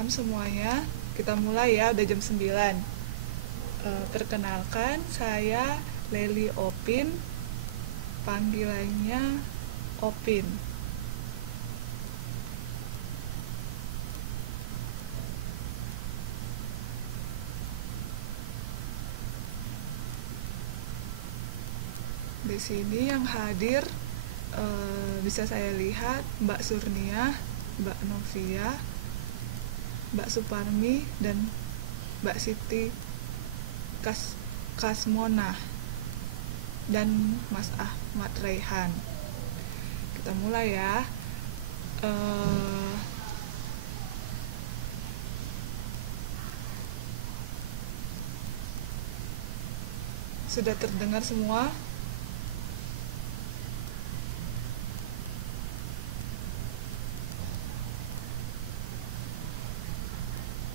malam semuanya. Kita mulai ya, udah jam 9. Perkenalkan, saya Leli Opin, panggilannya Opin. Di sini yang hadir bisa saya lihat Mbak Surnia, Mbak Novia, Mbak Suparmi, dan Mbak Siti Kasmona, dan Mas Ahmad Raihan. Kita mulai ya. Sudah terdengar semua?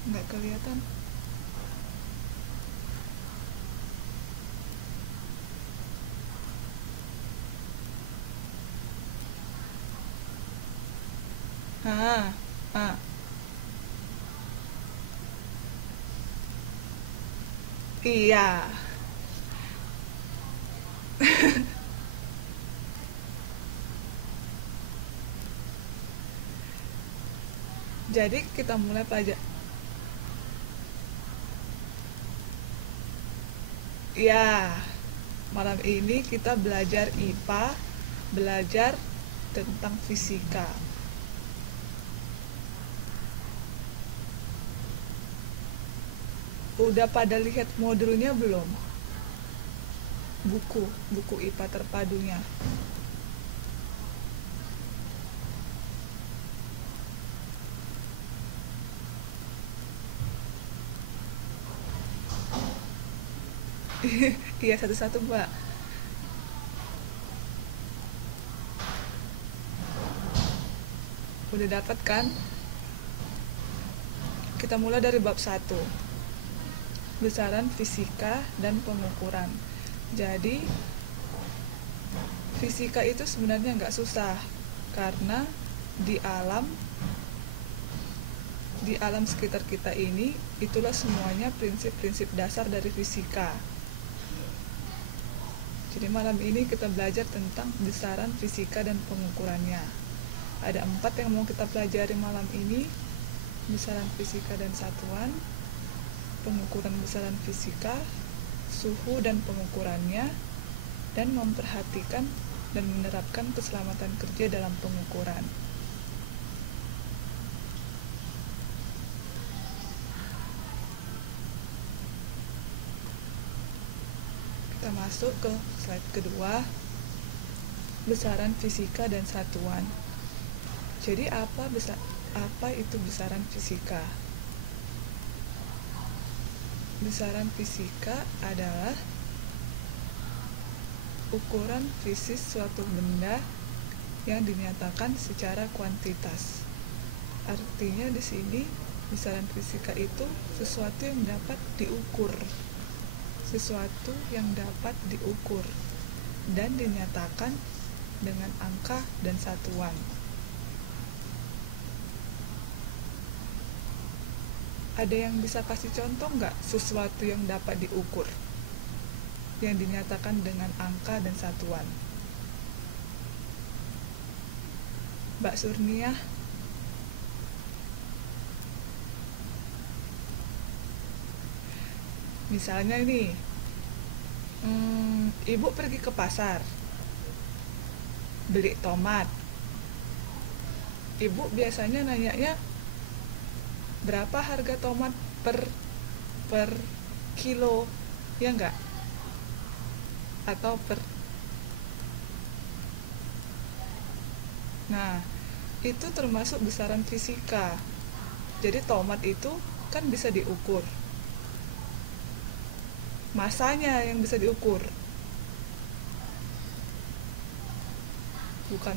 Nggak kelihatan. Iya. Jadi kita mulai pelajar. Ya, malam ini kita belajar IPA, belajar tentang fisika. Udah pada lihat modulnya belum? Buku IPA terpadunya. Iya, satu-satu Mbak. Udah dapat kan? Kita mulai dari bab 1. Besaran fisika dan pengukuran. Jadi fisika itu sebenarnya nggak susah, karena di alam sekitar kita ini, itulah semuanya prinsip-prinsip dasar dari fisika. Jadi malam ini kita belajar tentang besaran fisika dan pengukurannya. Ada 4 yang mau kita pelajari malam ini: besaran fisika dan satuan, pengukuran besaran fisika, suhu dan pengukurannya, dan memperhatikan dan menerapkan keselamatan kerja dalam pengukuran. Kita masuk ke slide kedua, besaran fisika dan satuan. Jadi apa itu besaran fisika? Besaran fisika adalah ukuran fisik suatu benda yang dinyatakan secara kuantitas. Artinya di sini besaran fisika itu sesuatu yang dapat diukur. Sesuatu yang dapat diukur dan dinyatakan dengan angka dan satuan. Ada yang bisa kasih contoh nggak sesuatu yang dapat diukur, yang dinyatakan dengan angka dan satuan? Mbak Surnia? Misalnya ini, ibu pergi ke pasar, beli tomat. Ibu biasanya nanyanya, berapa harga tomat per kilo, ya enggak? Atau Nah, itu termasuk besaran fisika. Jadi tomat itu kan bisa diukur. Masanya yang bisa diukur. Bukan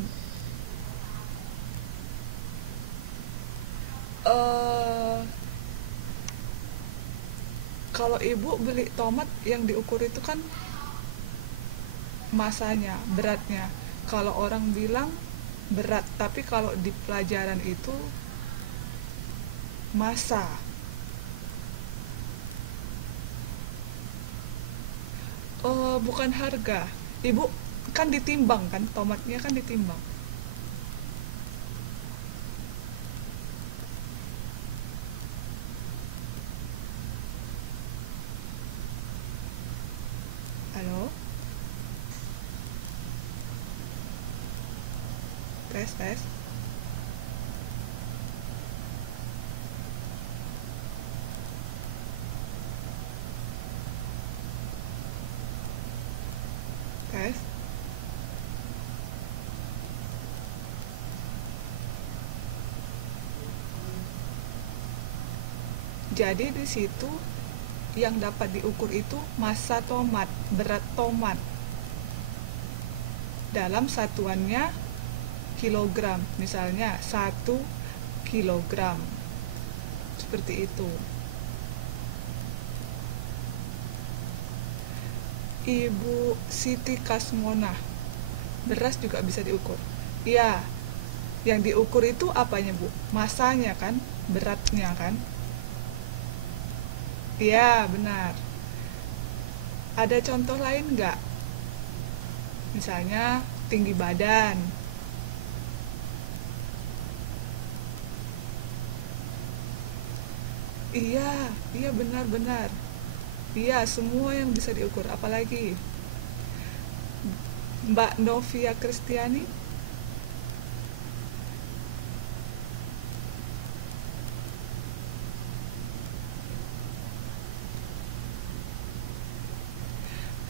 kalau ibu beli tomat, yang diukur itu kan masanya, beratnya. Kalau orang bilang berat, tapi kalau di pelajaran itu massa. Bukan harga. Ibu kan ditimbang kan, tomatnya kan ditimbang. Halo? Tes, tes. Tes. Jadi di situ yang dapat diukur itu massa tomat, berat tomat. Dalam satuannya kilogram, misalnya 1 kilogram. Seperti itu. Ibu Siti Kasmona, beras juga bisa diukur. Iya, yang diukur itu apanya, Bu? Masanya kan, beratnya kan? Iya, benar. Ada contoh lain nggak? Misalnya tinggi badan. Iya, iya benar-benar. Iya, semua yang bisa diukur. Apalagi Mbak Novia Kristiani?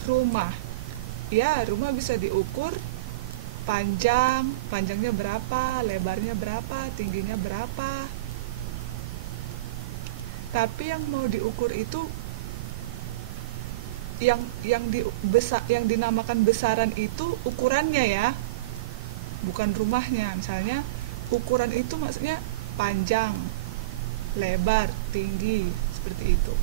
Rumah. Ya, rumah bisa diukur panjangnya berapa, lebarnya berapa, tingginya berapa. Tapi yang mau diukur itu yang dinamakan besaran itu ukurannya ya, bukan rumahnya. Misalnya ukuran itu maksudnya panjang, lebar, tinggi, seperti itu.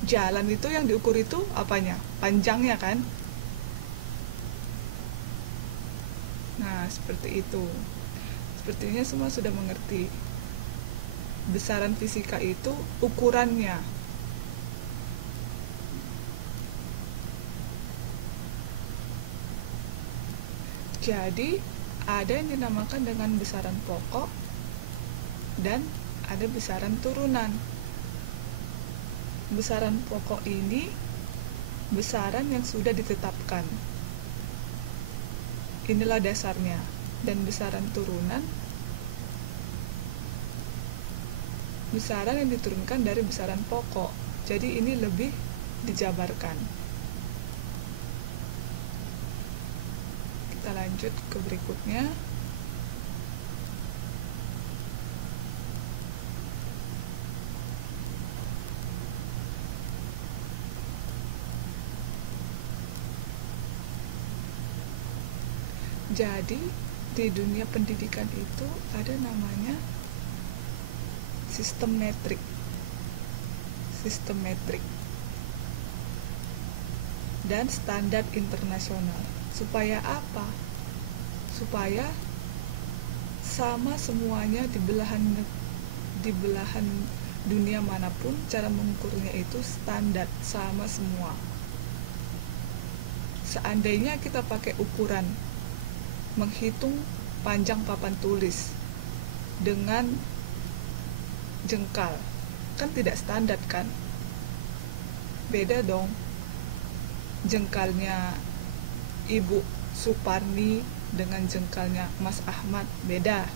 Jalan itu yang diukur itu apanya? Panjangnya kan? Nah, seperti itu. Sepertinya semua sudah mengerti. Besaran fisika itu ukurannya. Jadi, ada yang dinamakan dengan besaran pokok dan ada besaran turunan. Besaran pokok ini besaran yang sudah ditetapkan. Inilah dasarnya. Dan besaran turunan, besaran yang diturunkan dari besaran pokok. Jadi ini lebih dijabarkan. Kita lanjut ke berikutnya. Jadi di dunia pendidikan itu ada namanya sistem metrik. Sistem metrik dan standar internasional. Supaya apa? Supaya sama semuanya di belahan dunia manapun, cara mengukurnya itu standar, sama semua. Seandainya kita pakai ukuran menghitung panjang papan tulis dengan jengkal, kan tidak standar kan? Beda dong. Jengkalnya Ibu Suparni dengan jengkalnya Mas Ahmad beda.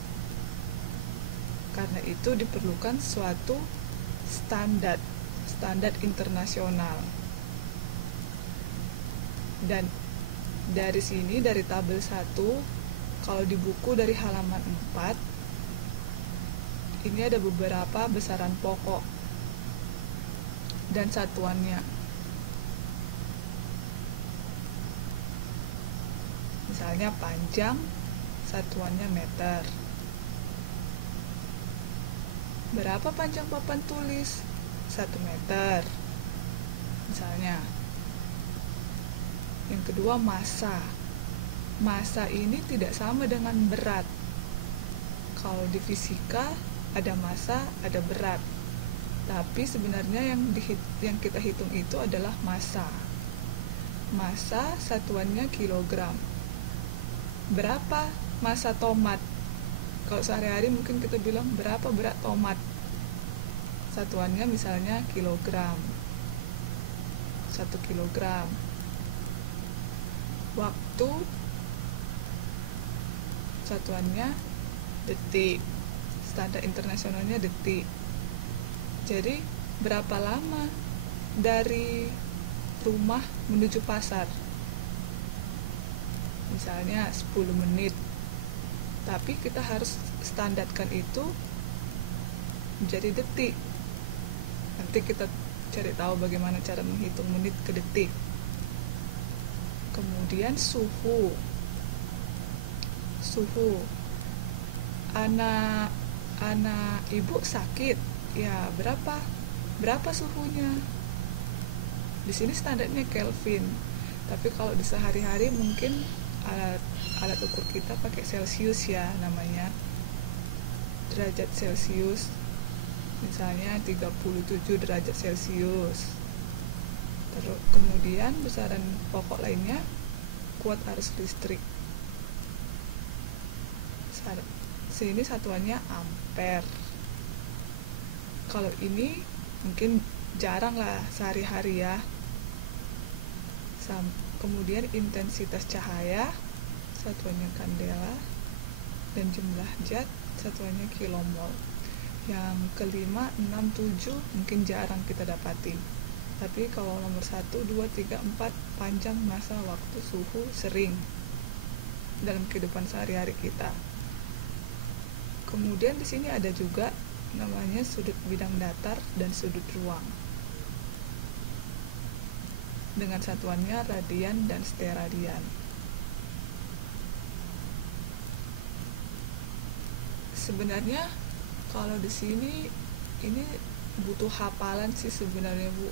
Karena itu diperlukan suatu standar internasional. Dan dari sini, dari tabel 1, kalau di buku dari halaman 4, ini ada beberapa besaran pokok dan satuannya. Misalnya panjang, satuannya meter. Berapa panjang papan tulis? 1 meter. Misalnya. Yang kedua, massa. Massa ini tidak sama dengan berat. Kalau di fisika, ada massa, ada berat. Tapi sebenarnya yang kita hitung itu adalah massa. Massa satuannya kilogram. Berapa massa tomat? Kalau sehari-hari mungkin kita bilang berapa berat tomat. Satuannya misalnya kilogram. 1 kilogram. Waktu satuannya detik. Standar internasionalnya detik. Jadi berapa lama dari rumah menuju pasar? Misalnya 10 menit. Tapi kita harus standarkan itu menjadi detik. Nanti kita cari tahu bagaimana cara menghitung menit ke detik. Kemudian suhu. Anak ibu sakit, ya berapa suhunya? Di sini standarnya Kelvin, tapi kalau di sehari-hari mungkin alat ukur kita pakai Celsius ya, namanya derajat Celsius, misalnya 37 derajat Celsius. Terus kemudian besaran pokok lainnya kuat arus listrik. Sini satuannya ampere. Kalau ini mungkin jarang lah sehari-hari ya. Kemudian intensitas cahaya satuannya kandela, dan jumlah zat satuannya kilomol. Yang kelima, 6, 7 mungkin jarang kita dapati. Tapi kalau nomor 1, 2, 3, 4 panjang, massa, waktu, suhu sering dalam kehidupan sehari-hari kita. Kemudian di sini ada juga namanya sudut bidang datar dan sudut ruang. Dengan satuannya radian dan steradian. Sebenarnya kalau di sini ini butuh hafalan sih sebenarnya, Bu.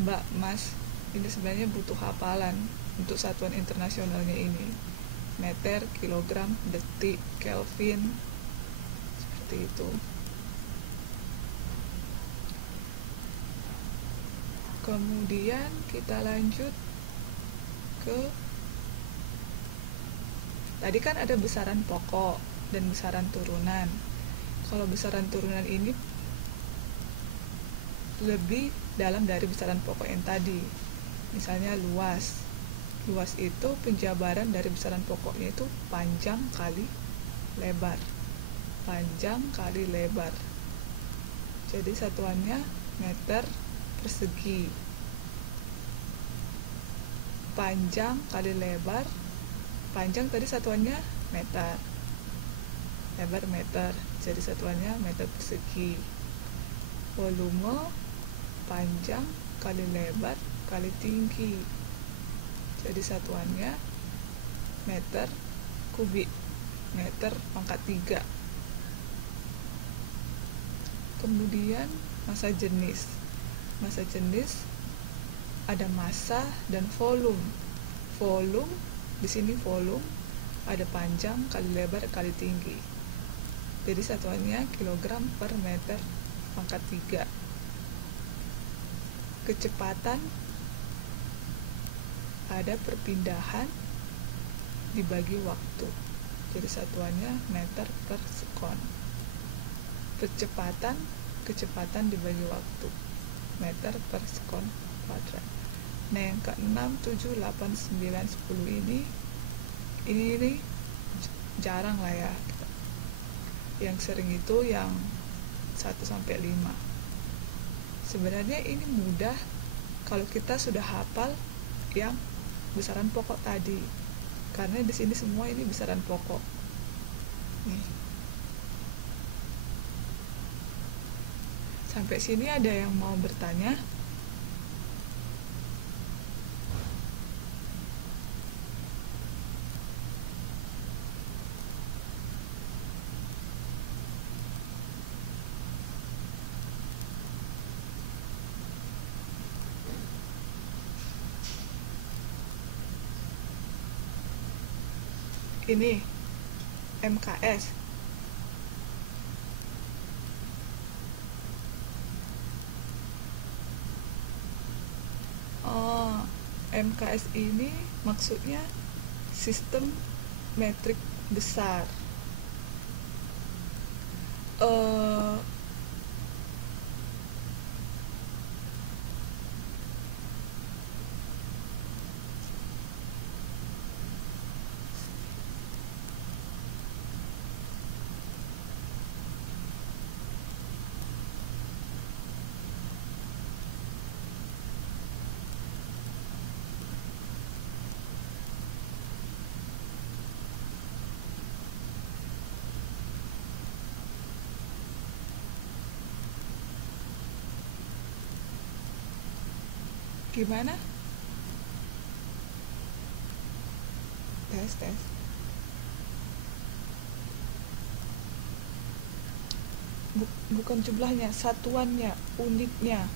Mbak, Mas, ini sebenarnya butuh hafalan untuk satuan internasionalnya ini. Meter, kilogram, detik, Kelvin, seperti itu. Kemudian kita lanjut ke, tadi kan ada besaran pokok dan besaran turunan. Kalau besaran turunan ini lebih dalam dari besaran pokok yang tadi. Misalnya luas itu penjabaran dari besaran pokoknya itu panjang kali lebar. Jadi satuannya meter persegi. Panjang kali lebar. Panjang tadi satuannya meter, lebar meter, jadi satuannya meter persegi. Volume panjang kali lebar kali tinggi, jadi satuannya meter kubik, meter pangkat 3. Kemudian massa jenis ada massa dan volume. Di sini volume ada panjang kali lebar kali tinggi, jadi satuannya kilogram per meter pangkat 3. Kecepatan ada perpindahan dibagi waktu, jadi satuannya meter per sekon. Kecepatan dibagi waktu, meter per sekon kuadrat. Nah, yang ke-6, 7, 8, 9, 10 ini jarang lah ya. Yang sering itu yang 1 sampai 5. Sebenarnya ini mudah kalau kita sudah hafal yang besaran pokok tadi, karena di sini semua ini besaran pokok. Nih. Sampai sini ada yang mau bertanya? Ini MKS. MKS ini maksudnya sistem metrik besar. Gimana? Tes. Bukan jumlahnya, satuannya, unitnya.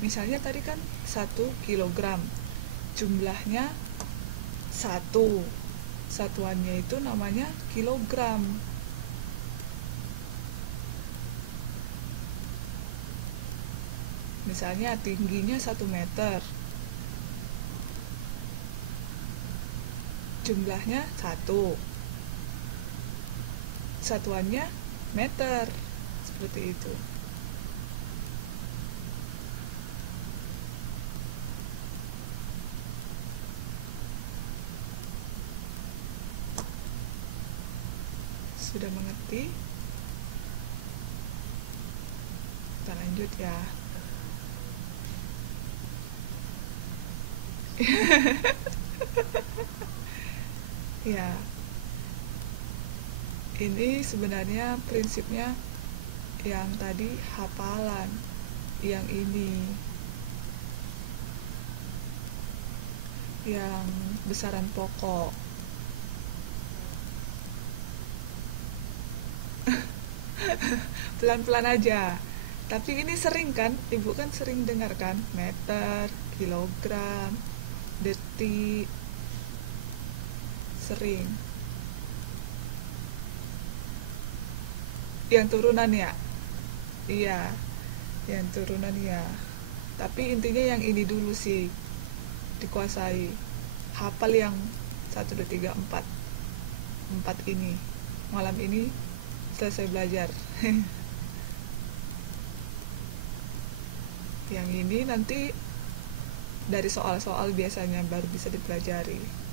Misalnya tadi kan 1 kilogram, jumlahnya 1, satuannya itu namanya kilogram. Misalnya tingginya 1 meter, jumlahnya 1, satuannya meter, seperti itu. Sudah mengerti? Kita lanjut ya. Ya, ini sebenarnya prinsipnya yang tadi hafalan, yang ini yang besaran pokok. Pelan-pelan aja. Tapi ini sering kan, ibu kan sering dengar kan, meter, kilogram, detik, sering. Yang turunan ya? Iya, yang turunan ya. Tapi intinya yang ini dulu sih dikuasai. Hafal yang 1, 2, 3, 4 ini. Malam ini selesai belajar. Yang ini nanti dari soal-soal biasanya baru bisa dipelajari.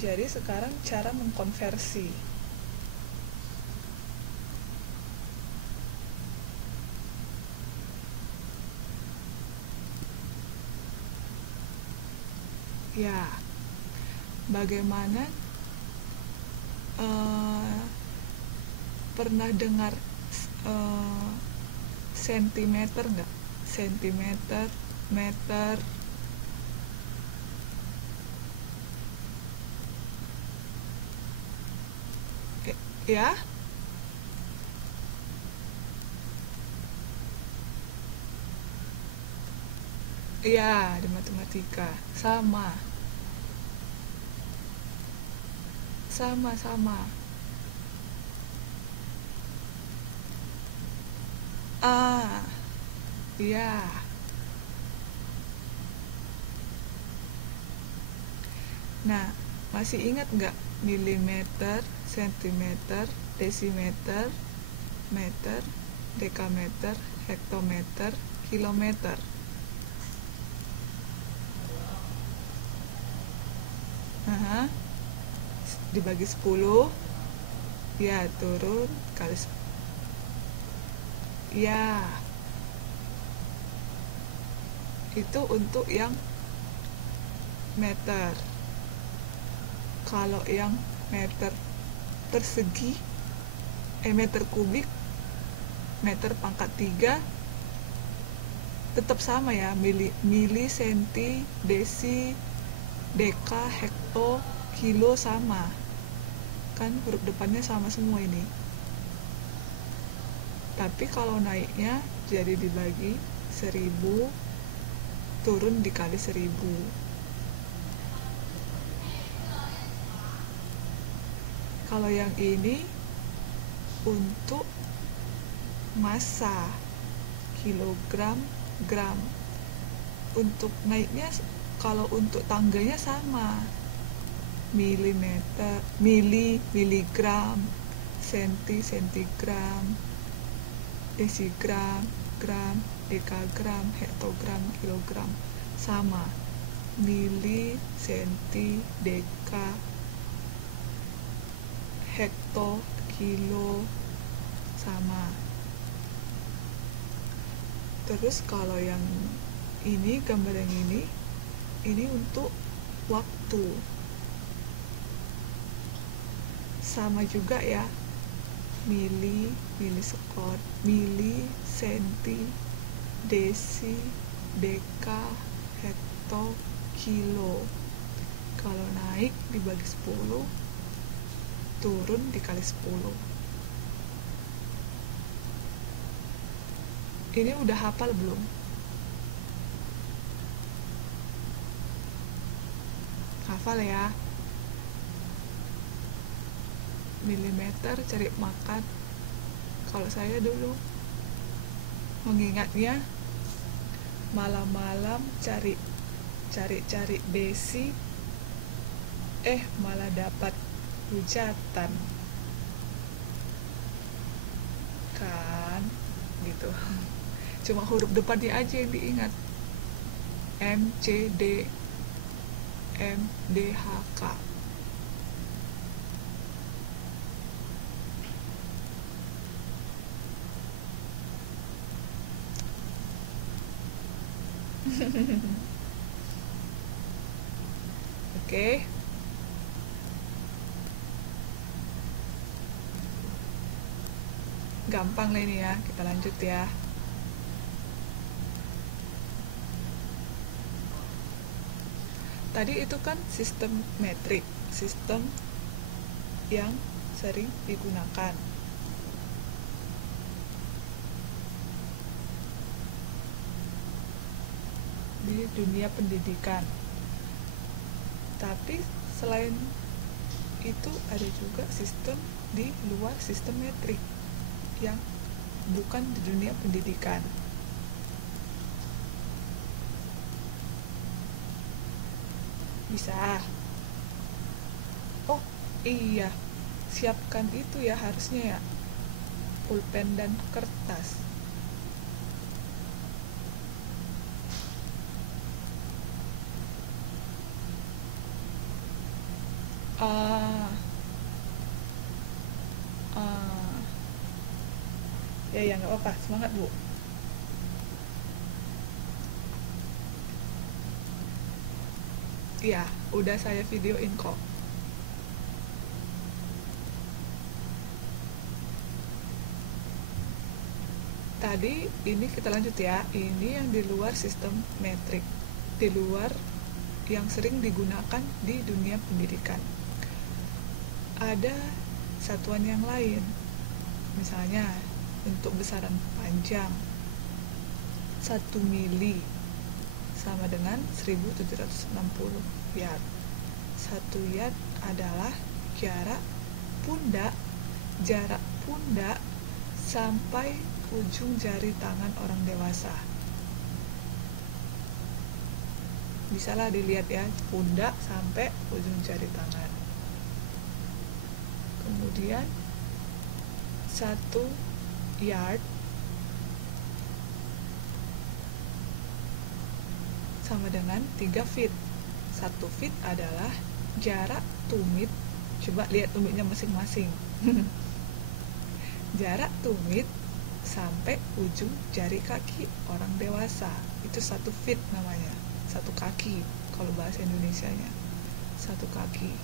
Jadi sekarang cara mengkonversi. Ya, bagaimana pernah dengar sentimeter nggak? Sentimeter, meter. Ya? Iya, di matematika sama. Sama. Iya. Nah, masih ingat nggak milimeter, sentimeter, desimeter, meter, dekameter, hektometer, kilometer? Dibagi 10, ya turun kali 10. Ya, itu untuk yang meter. Kalau yang meter persegi, meter kubik, meter pangkat 3 tetap sama ya, mili, senti, desi, deka, hekto, kilo sama kan, huruf depannya sama semua ini. Tapi kalau naiknya jadi dibagi 1000, turun dikali 1000. Kalau yang ini untuk massa, kilogram, gram. Untuk naiknya, kalau untuk tangganya sama, milimeter, miligram, sentigram, desigram, gram, dekagram, hektogram, kilogram, sama, mili, senti, deka, hekto, kilo, sama. Terus kalau yang ini, gambar yang ini untuk waktu, sama juga ya, milisekond, mili, senti, desi, deka, hekto, kilo. Kalau naik dibagi 10, turun dikali 10. Ini udah hafal belum? Hafal ya. Milimeter cari makan. Kalau saya dulu mengingatnya, malam-malam cari desi, malah dapat hujatan kan, gitu. Cuma huruf depannya aja yang diingat, M, C, D, M, D, H, K. Oke. Gampang lah ini ya, kita lanjut ya. Tadi itu kan sistem metrik, sistem yang sering digunakan. Di dunia pendidikan. Tapi selain itu ada juga sistem di luar sistem metrik yang bukan di dunia pendidikan. Bisa. Oh iya, siapkan itu ya harusnya ya, pulpen dan kertas. Ya nggak apa-apa, semangat Bu. Ya, udah saya videoin kok. Tadi ini kita lanjut ya, ini yang di luar sistem metrik, di luar yang sering digunakan di dunia pendidikan. Ada satuan yang lain, misalnya untuk besaran panjang, 1 mili sama dengan 1760 yard. 1 yard adalah jarak pundak sampai ujung jari tangan orang dewasa. Bisalah dilihat ya, pundak sampai ujung jari tangan. Kemudian 1 yard sama dengan 3 feet. 1 feet adalah jarak tumit. Coba lihat tumitnya masing-masing. Jarak tumit sampai ujung jari kaki orang dewasa, itu 1 feet namanya. 1 kaki kalau bahasa Indonesianya. 1 kaki,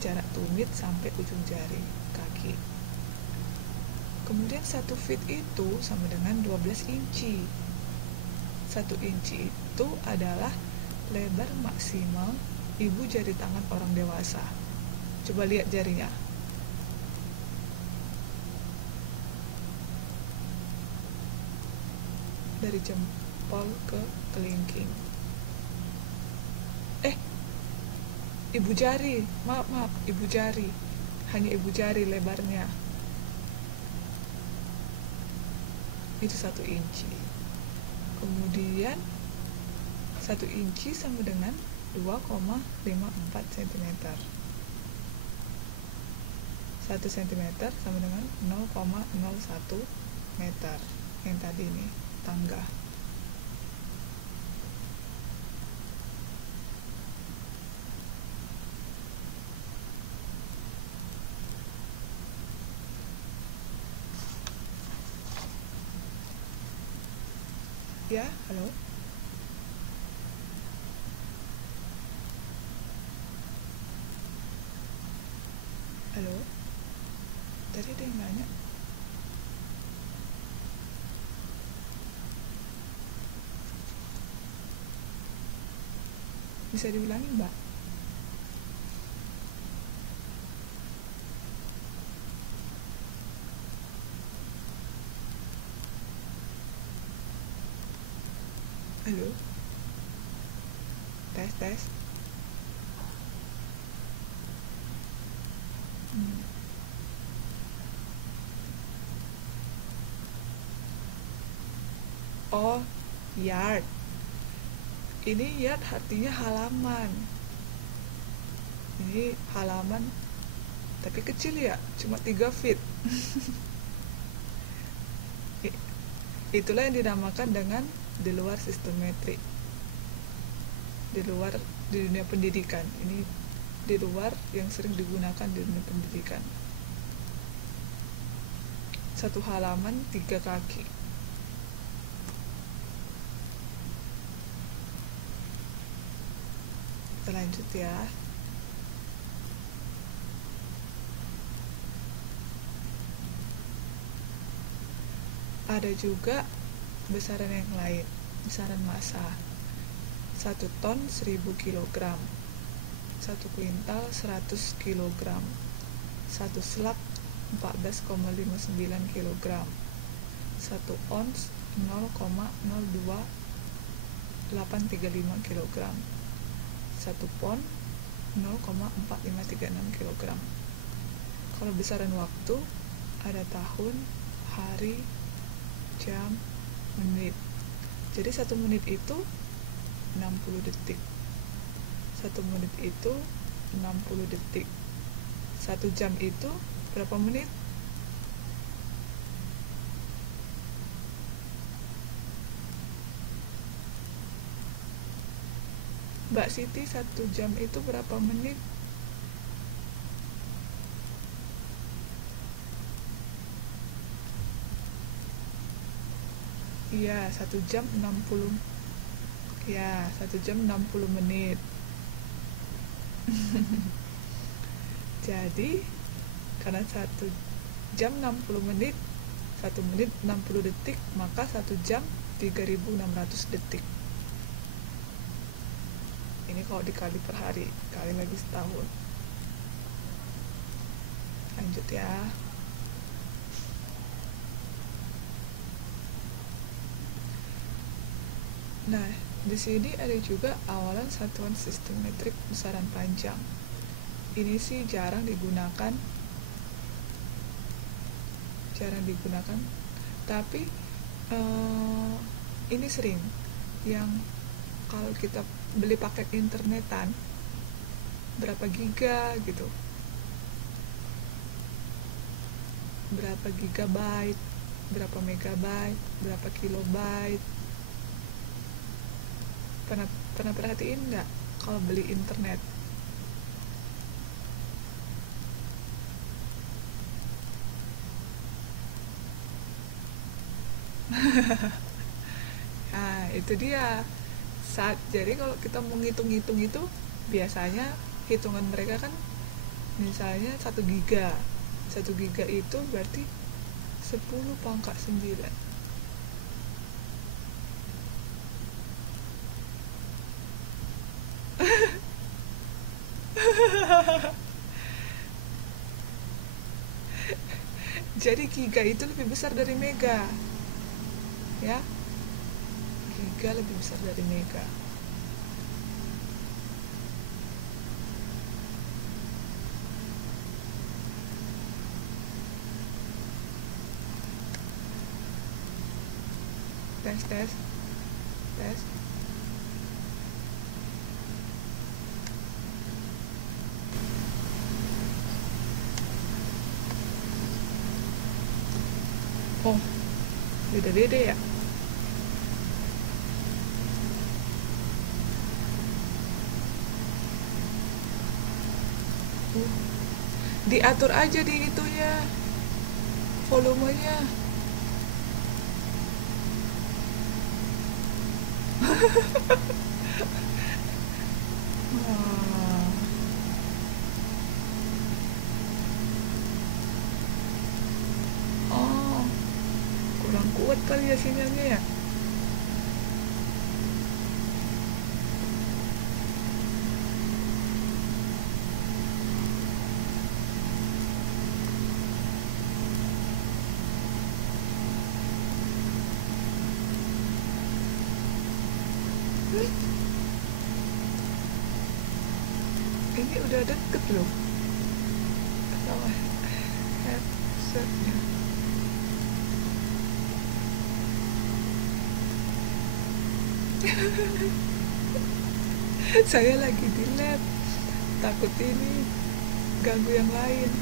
jarak tumit sampai ujung jari kaki. Kemudian 1 feet itu sama dengan 12 inci. 1 inci itu adalah lebar maksimal ibu jari tangan orang dewasa. Coba lihat jarinya. dari jempol ke kelingking. Ibu jari, maaf, ibu jari, hanya ibu jari lebarnya itu 1 inci. Kemudian 1 inci sama dengan 2,54 cm. 1 cm sama dengan 0,01 meter yang tadi ini tangga. Ya, halo. Halo. Tadi ada yang nanya. Bisa diulangi, Mbak? Halo. Tes. Oh, yard. Ini yard artinya halaman. Ini halaman, tapi kecil ya, cuma 3 feet. Itulah yang dinamakan dengan di luar sistem metrik. Di luar di dunia pendidikan. Ini di luar yang sering digunakan di dunia pendidikan. 1 halaman 3 kaki. Kita lanjut ya. Ada juga besaran yang lain, besaran massa. 1 ton 1000 kg, 1 kuintal 100 kg, 1 slug 14,59 kg, 1 ons 0,02835 kg, 1 pon 0,4536 kg. Kalau besaran waktu ada tahun, hari, jam, menit. Jadi 1 menit itu 60 detik. 1 menit itu 60 detik. 1 jam itu berapa menit? Mbak Siti, 1 jam itu berapa menit? Iya, 1 jam 60. Ya, 1 jam 60 menit. Jadi, karena 1 jam 60 menit, 1 menit 60 detik, maka 1 jam 3600 detik. Ini kalau dikali per hari, kali lagi setahun. Lanjut ya. Nah, di sini ada juga awalan satuan sistem metrik besaran panjang. Ini sih jarang digunakan, tapi ini sering yang kalau kita beli paket internetan berapa giga gitu, berapa gigabyte, berapa megabyte, berapa kilobyte. Pernah perhatiin nggak kalau beli internet? Nah, itu dia. Jadi kalau kita mau ngitung-ngitung itu, biasanya hitungan mereka kan misalnya 1 giga. 1 giga itu berarti 10 pangkat 9. Jadi giga itu lebih besar dari mega, ya. giga lebih besar dari mega. Tes. Oh, beda-beda ya. Diatur aja di itu ya, volumenya. Oh, kurang kuat kali ya sinyalnya ya. Ini udah deket loh sama headsetnya. Saya lagi di lab, takut ini ganggu yang lain.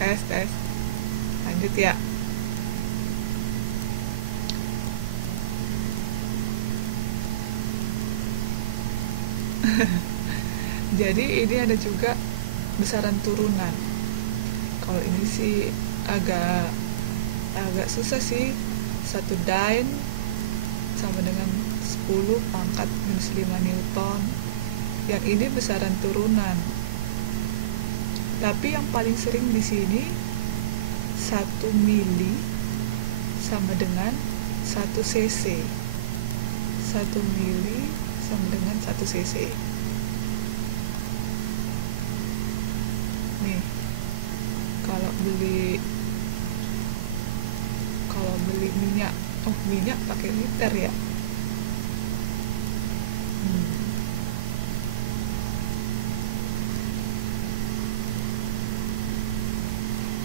Tes lanjut ya. Jadi ini ada juga besaran turunan. Kalau ini sih agak susah sih. 1 dyne sama dengan 10 pangkat minus 5 Newton. Yang ini besaran turunan. Tapi yang paling sering di sini 1 mili sama dengan 1 cc. 1 mili sama dengan 1 cc. Nih, kalau beli minyak, minyak pakai liter ya.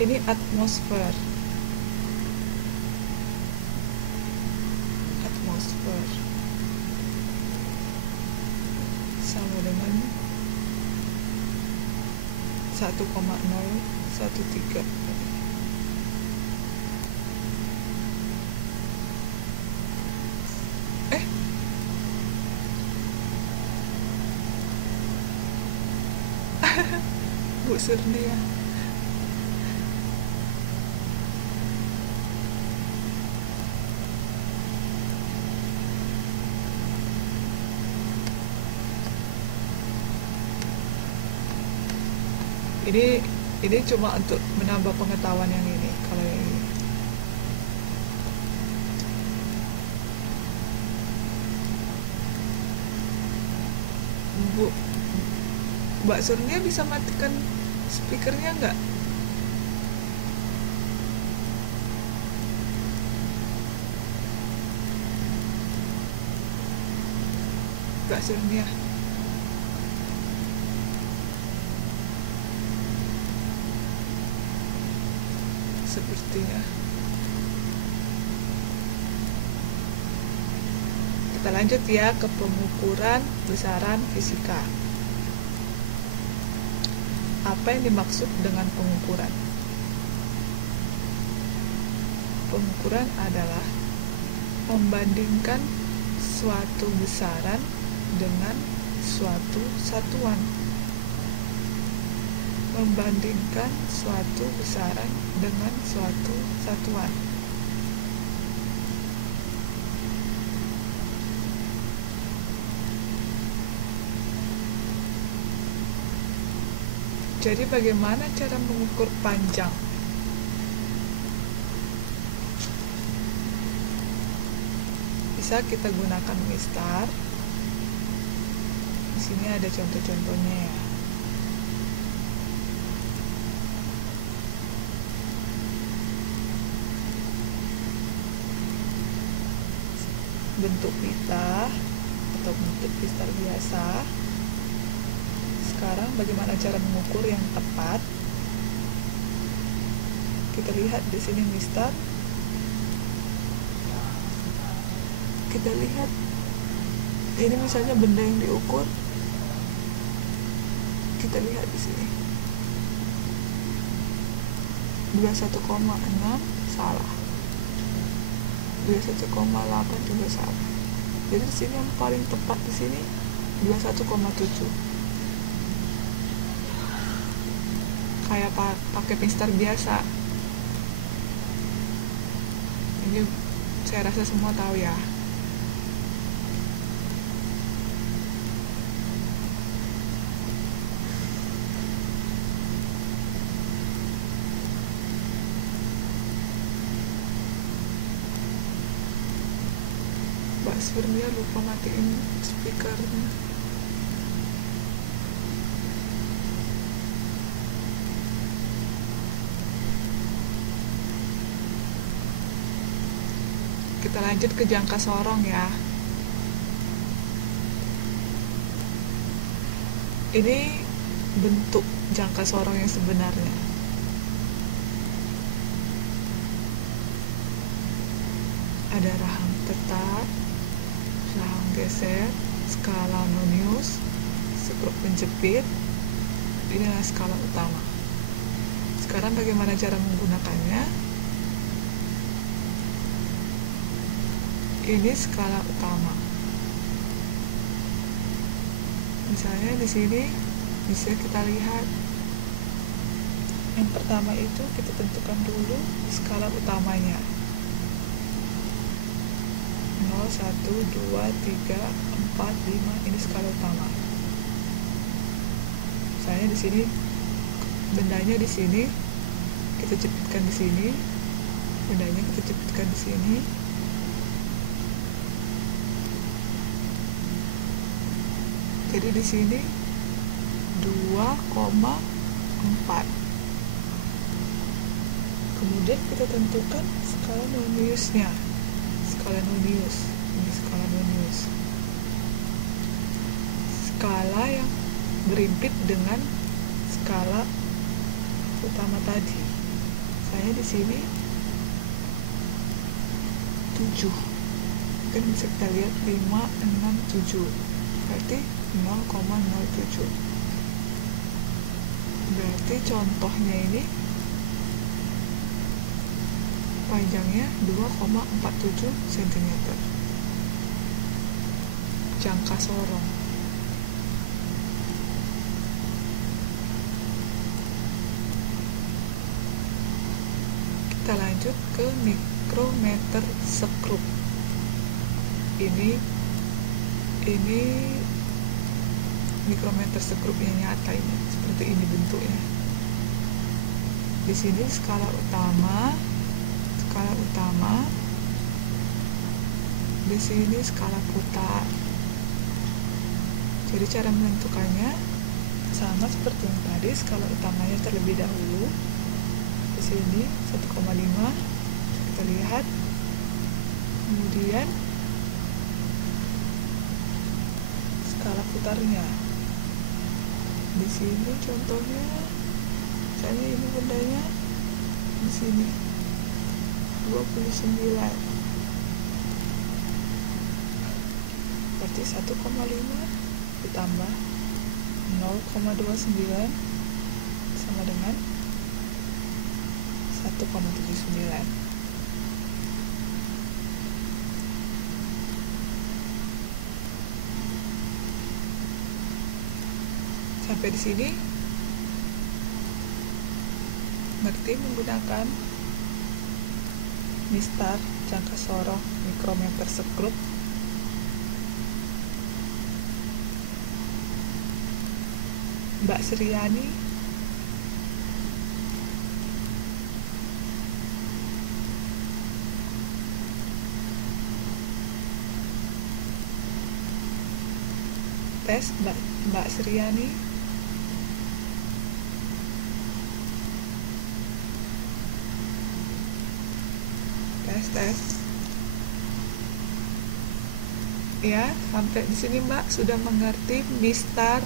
Ini atmosfer sama dengan 1,013. Bu Surnia. Ini cuma untuk menambah pengetahuan yang ini. Kalau yang ini Mbak Surnia bisa matikan speakernya nggak? Mbak Surnia. Sepertinya. Kita lanjut ya ke pengukuran besaran fisika. Apa yang dimaksud dengan pengukuran? Pengukuran adalah membandingkan suatu besaran dengan suatu satuan. Membandingkan suatu besaran dengan suatu satuan. Jadi bagaimana cara mengukur panjang? Bisa kita gunakan mistar. Di sini ada contoh-contohnya ya. bentuk pita atau bentuk pistar biasa. Sekarang bagaimana cara mengukur yang tepat? Kita lihat di sini Mister. Kita lihat ini misalnya benda yang diukur. Kita lihat di sini 21,6 salah, 21,8 juga salah. Jadi di sini yang paling tepat di sini 21,7. Kayak pakai pistar biasa. Ini saya rasa semua tahu ya. Mbak Svernia lupa matiin speakernya. Kita lanjut ke jangka sorong ya. Ini bentuk jangka sorong yang sebenarnya. Ada rahang tetap, rahang geser, skala nonius, skrup penjepit. Inilah skala utama. Sekarang bagaimana cara menggunakannya? Ini skala utama. Misalnya di sini bisa kita lihat. Yang pertama itu kita tentukan dulu skala utamanya. 0, 1, 2, 3, 4, 5. Ini skala utama. Misalnya di sini bendanya di sini kita jepitkan di sini. Bendanya kita jepitkan di sini. Jadi di sini 2,4. Kemudian kita tentukan skala noniusnya. Skala nonius. Ini skala nonius. Skala yang berimpit dengan skala utama tadi. Saya di sini 7. Mungkin bisa kita lihat 5, 6, 7. Berarti 0,07. Berarti contohnya ini panjangnya 2,47 cm. Jangka sorong. Kita lanjut ke mikrometer skrup. Ini mikrometer skrup yang nyata ini, seperti ini bentuknya. Di sini skala utama, di sini skala putar. Jadi cara menentukannya sama seperti yang tadi, skala utamanya terlebih dahulu. Di sini 1,5 kita lihat, kemudian skala putarnya. Di sini contohnya, misalnya ini bendanya di sini 29. Berarti 1,5 ditambah 0,29 sama dengan 1,79. Sampai di sini ngerti menggunakan mistar, jangka sorong, mikrometer skrup. Mbak Sriani tes. Mbak Sriani tes. Ya, sampai di sini Mbak sudah mengerti mistar,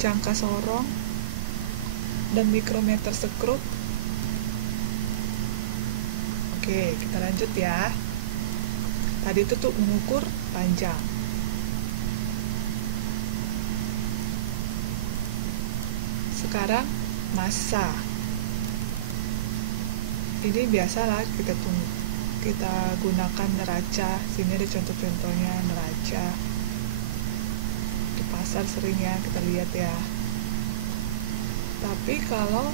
jangka sorong, dan mikrometer sekrup. Oke, kita lanjut ya. Tadi itu tuh mengukur panjang. Sekarang massa. Ini biasalah kita gunakan neraca. Sini ada contoh-contohnya neraca. Di pasar sering ya kita lihat ya. Tapi kalau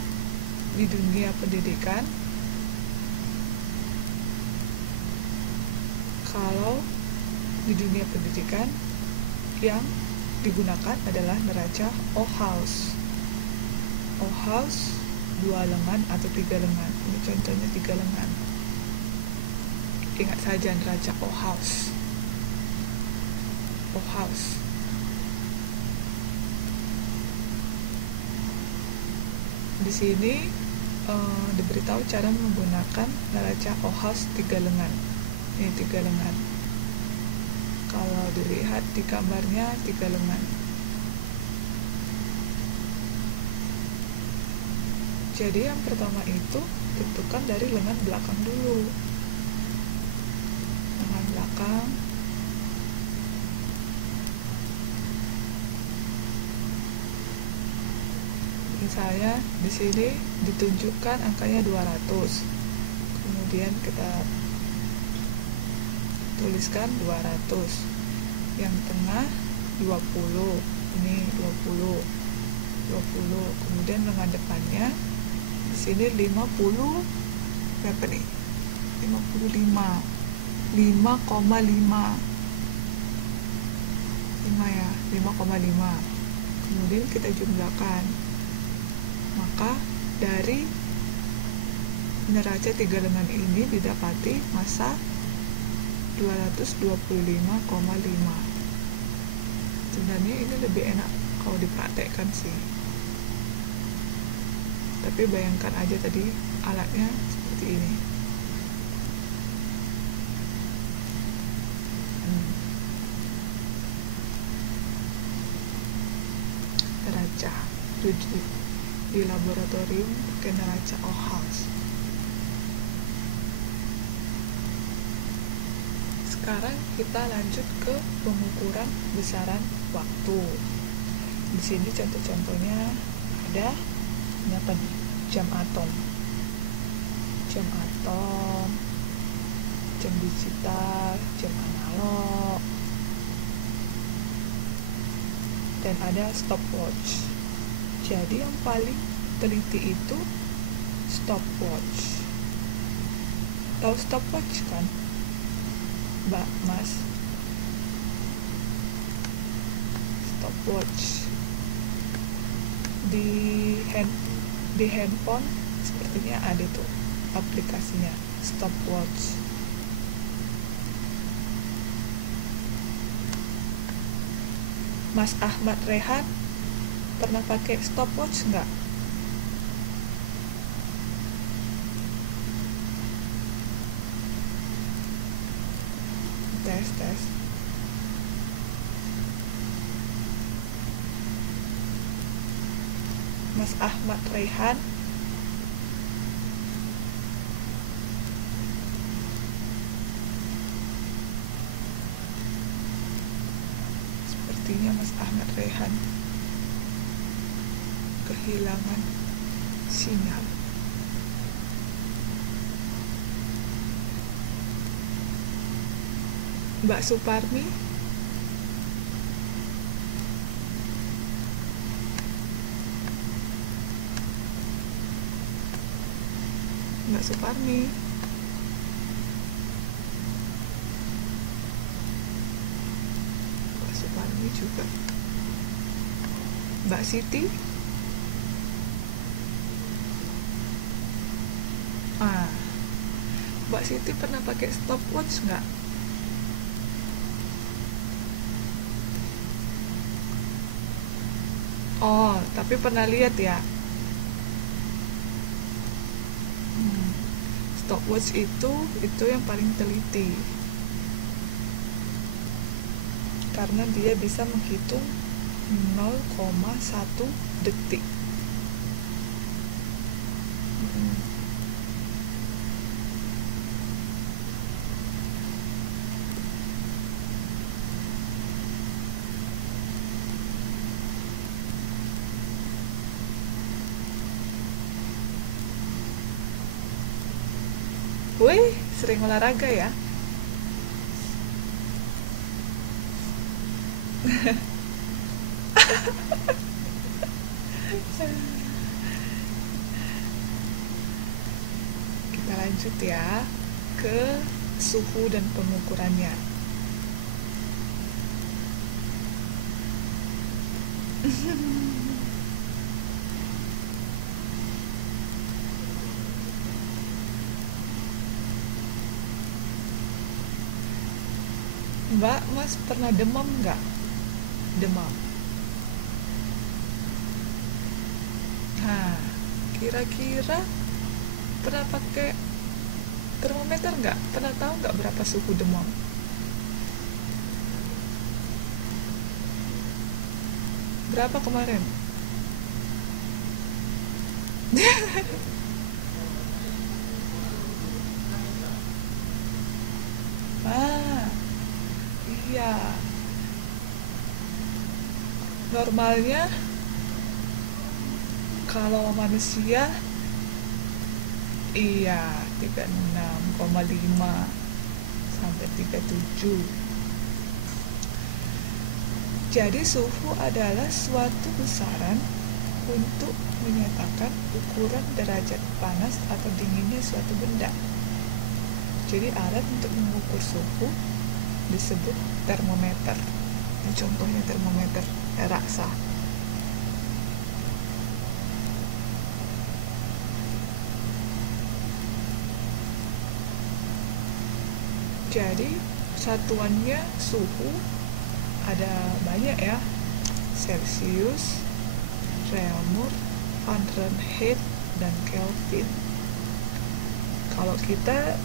di dunia pendidikan, yang digunakan adalah neraca Ohaus. Ohaus 2 lengan atau 3 lengan. Ini contohnya 3 lengan. Ingat saja neraca Ohaus. Di sini diberitahu cara menggunakan neraca Ohaus 3 lengan. Ini 3 lengan. Kalau dilihat di gambarnya 3 lengan. Jadi yang pertama itu tentukan dari lengan belakang dulu. Lengan belakang. Misalnya di sini ditunjukkan angkanya 200. Kemudian kita tuliskan 200. Yang tengah 20. Ini 20. Kemudian lengan depannya di sini 50 berapa nih? 55. 5,5 ya, 5,5. Kemudian kita jumlahkan. Maka dari neraca 3 lengan ini didapati massa 225,5. Sebenarnya ini lebih enak kalau dipraktekkan sih. Tapi bayangkan aja tadi alatnya seperti ini. Neraca di laboratorium pakai neraca Ohaus. Sekarang kita lanjut ke pengukuran besaran waktu. Di sini contoh-contohnya ada apa nih? Jam atom, jam digital, jam analog, dan ada stopwatch. Jadi yang paling teliti itu stopwatch. Tahu stopwatch kan, Mbak, Mas? Stopwatch di handphone sepertinya ada tuh aplikasinya stopwatch. Mas Ahmad Rehan pernah pakai stopwatch nggak? Tes. Mas Ahmad Rehan sepertinya Mas Ahmad Rehan kehilangan sinyal. Mbak Suparmi juga. Mbak Siti Mbak Siti pernah pakai stopwatch nggak? Oh, tapi pernah lihat ya. Stopwatch itu yang paling teliti. karena dia bisa menghitung 0,1 detik. Wih, sering olahraga ya? Kita lanjut ya ke suhu dan pengukurannya. Mbak, Mas pernah demam nggak? Demam. Nah, kira-kira pernah pakai termometer nggak? Pernah tahu nggak berapa suhu demam? Berapa kemarin? Ah, iya. Normalnya kalau manusia iya 36,5 sampai 37. Jadi suhu adalah suatu besaran untuk menyatakan ukuran derajat panas atau dinginnya suatu benda. Jadi alat untuk mengukur suhu disebut termometer. Ini contohnya termometer raksa. Jadi satuannya suhu ada banyak ya, Celsius, Reaumur, Fahrenheit, dan Kelvin. Kalau kita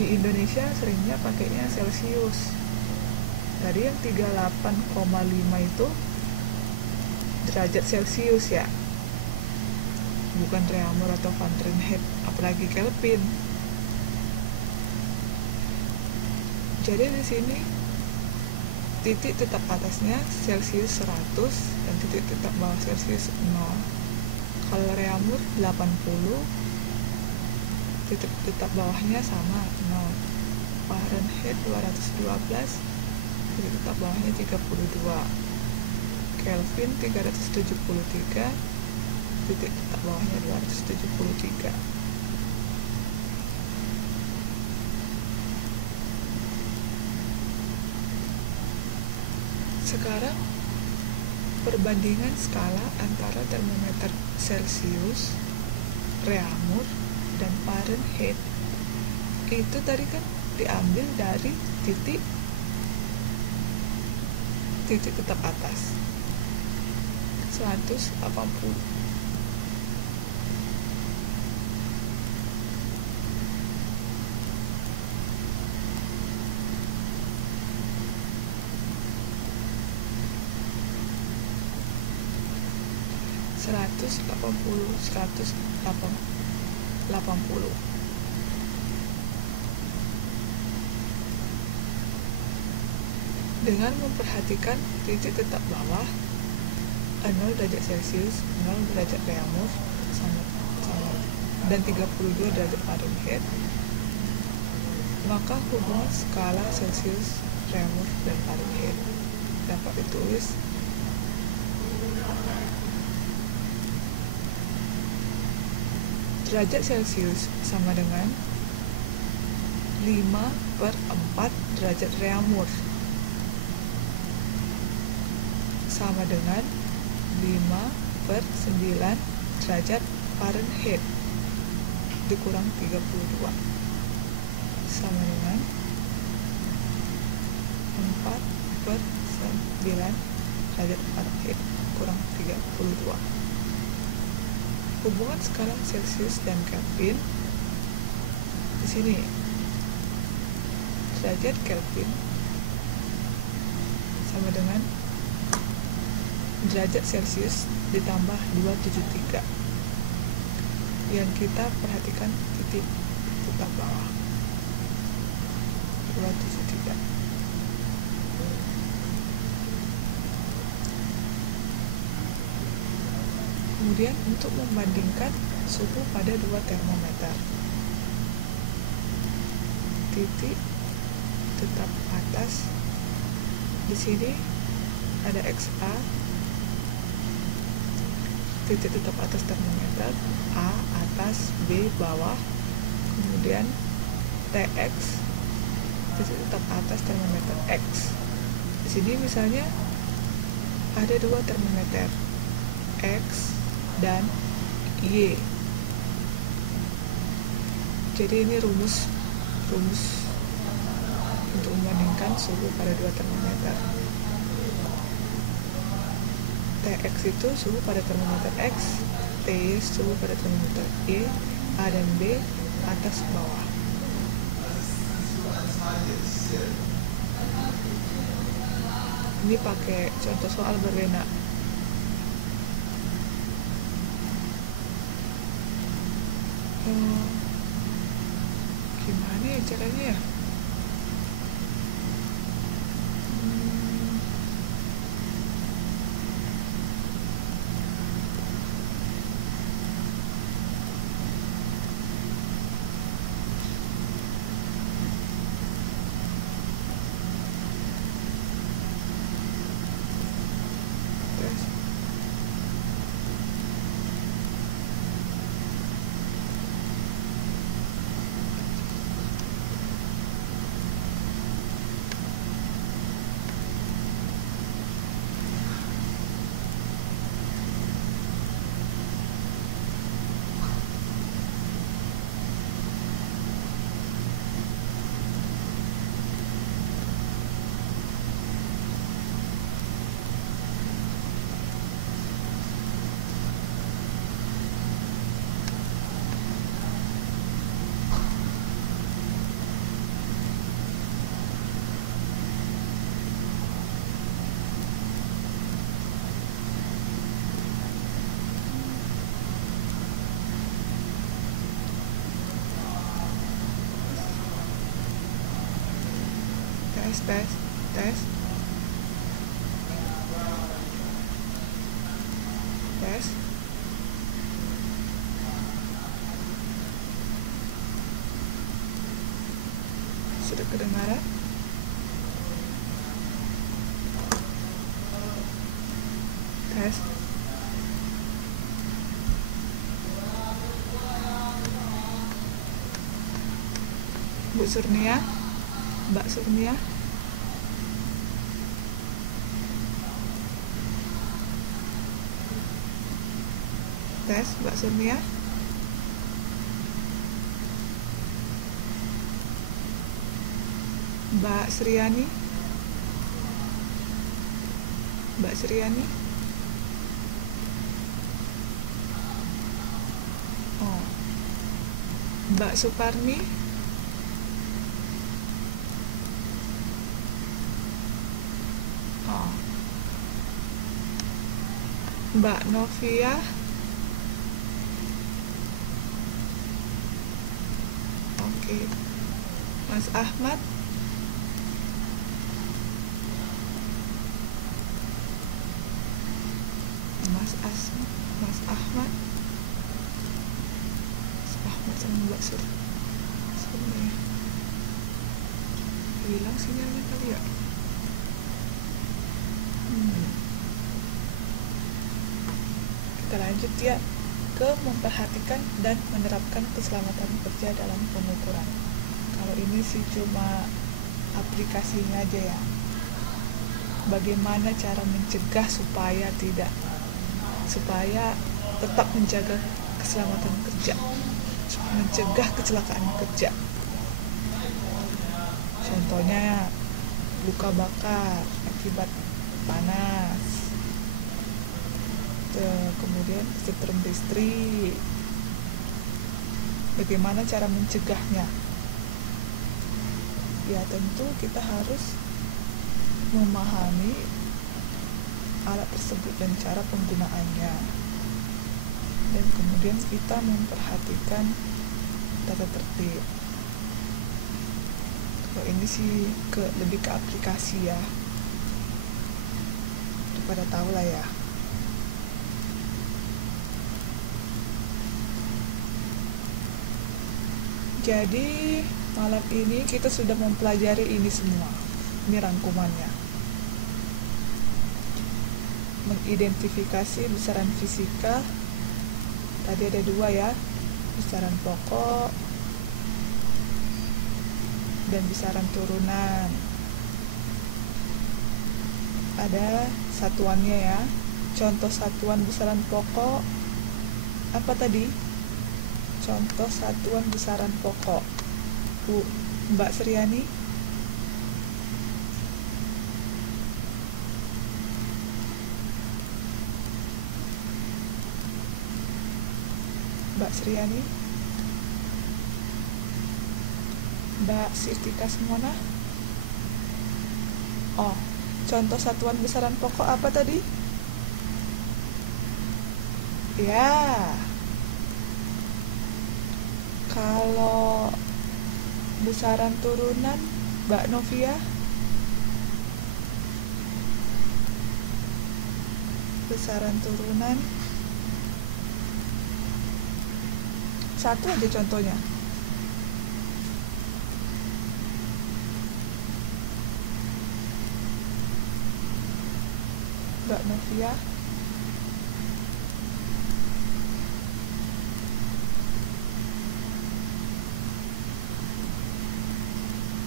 di Indonesia seringnya pakainya Celsius. Tadi yang 38,5 itu derajat Celsius ya, bukan Reaumur atau Fahrenheit, apalagi Kelvin. Jadi di sini titik tetap atasnya Celsius 100 dan titik tetap bawah Celsius 0. Kalau Reaumur 80, titik tetap bawahnya sama 0. Fahrenheit 212, titik tetap bawahnya 32. Kelvin 373, titik tetap bawahnya 273. Sekarang perbandingan skala antara termometer Celsius, Reaumur, dan Fahrenheit itu tadi kan diambil dari titik tetap atas 180. Dengan memperhatikan titik tetap bawah 0 derajat Celsius, 0 derajat Reaumur dan 32 derajat Fahrenheit, maka hubungan skala Celsius, Reaumur, dan Fahrenheit dapat ditulis derajat Celsius sama dengan 5/4 derajat Reaumur sama dengan 5/9 derajat Fahrenheit dikurang 32 sama dengan 4/9 derajat Fahrenheit kurang 32. Hubungan skala Celsius dan Kelvin di sini derajat Kelvin sama dengan derajat Celcius ditambah 273. Yang kita perhatikan titik tetap bawah 273. Kemudian untuk membandingkan suhu pada dua termometer, titik tetap atas di sini ada XA, titik tetap atas termometer A atas, B bawah, kemudian TX, titik tetap atas termometer X. Di sini misalnya ada dua termometer X dan Y. Jadi ini rumus untuk membandingkan suhu pada dua termometer. TX itu suhu pada termometer X, TY suhu pada termometer Y, A dan B atas bawah. Ini pakai contoh soal berbeda. Gimana ya caranya ya? Tes. Sudah kedengaran? Tes. Mbak Surnia. Tes, Mbak Surnia. Mbak Sriani. Oh. Mbak Suparni. Oh. Mbak Novia. Oke. Mas Ahmad. Mas Ahmad sama Mbak Surya. Hilang sinyalnya kali ya. Kita lanjut ya ke memperhatikan dan menerapkan keselamatan kerja dalam pengukuran. Kalau ini sih cuma aplikasinya aja ya. Bagaimana cara mencegah supaya tetap menjaga keselamatan kerja, mencegah kecelakaan kerja. Contohnya luka bakar akibat panas, kemudian kesetrum listrik. Bagaimana cara mencegahnya? Ya tentu kita harus memahami alat tersebut dan cara penggunaannya, dan kemudian kita memperhatikan tata tertib. Kalau ini sih lebih ke aplikasi ya, pada tahu lah ya. Jadi malam ini kita sudah mempelajari ini semua. Ini rangkumannya. Mengidentifikasi besaran fisika. Tadi ada 2 ya, besaran pokok dan besaran turunan. Ada satuannya ya. Contoh satuan besaran pokok apa tadi? Contoh satuan besaran pokok, Mbak Sriani. Mbak Sriani, Mbak Sirtika Semona. Oh, contoh satuan besaran pokok apa tadi? Ya, kalau besaran turunan, Mbak Novia. Besaran turunan satu aja contohnya. Mbak Novia.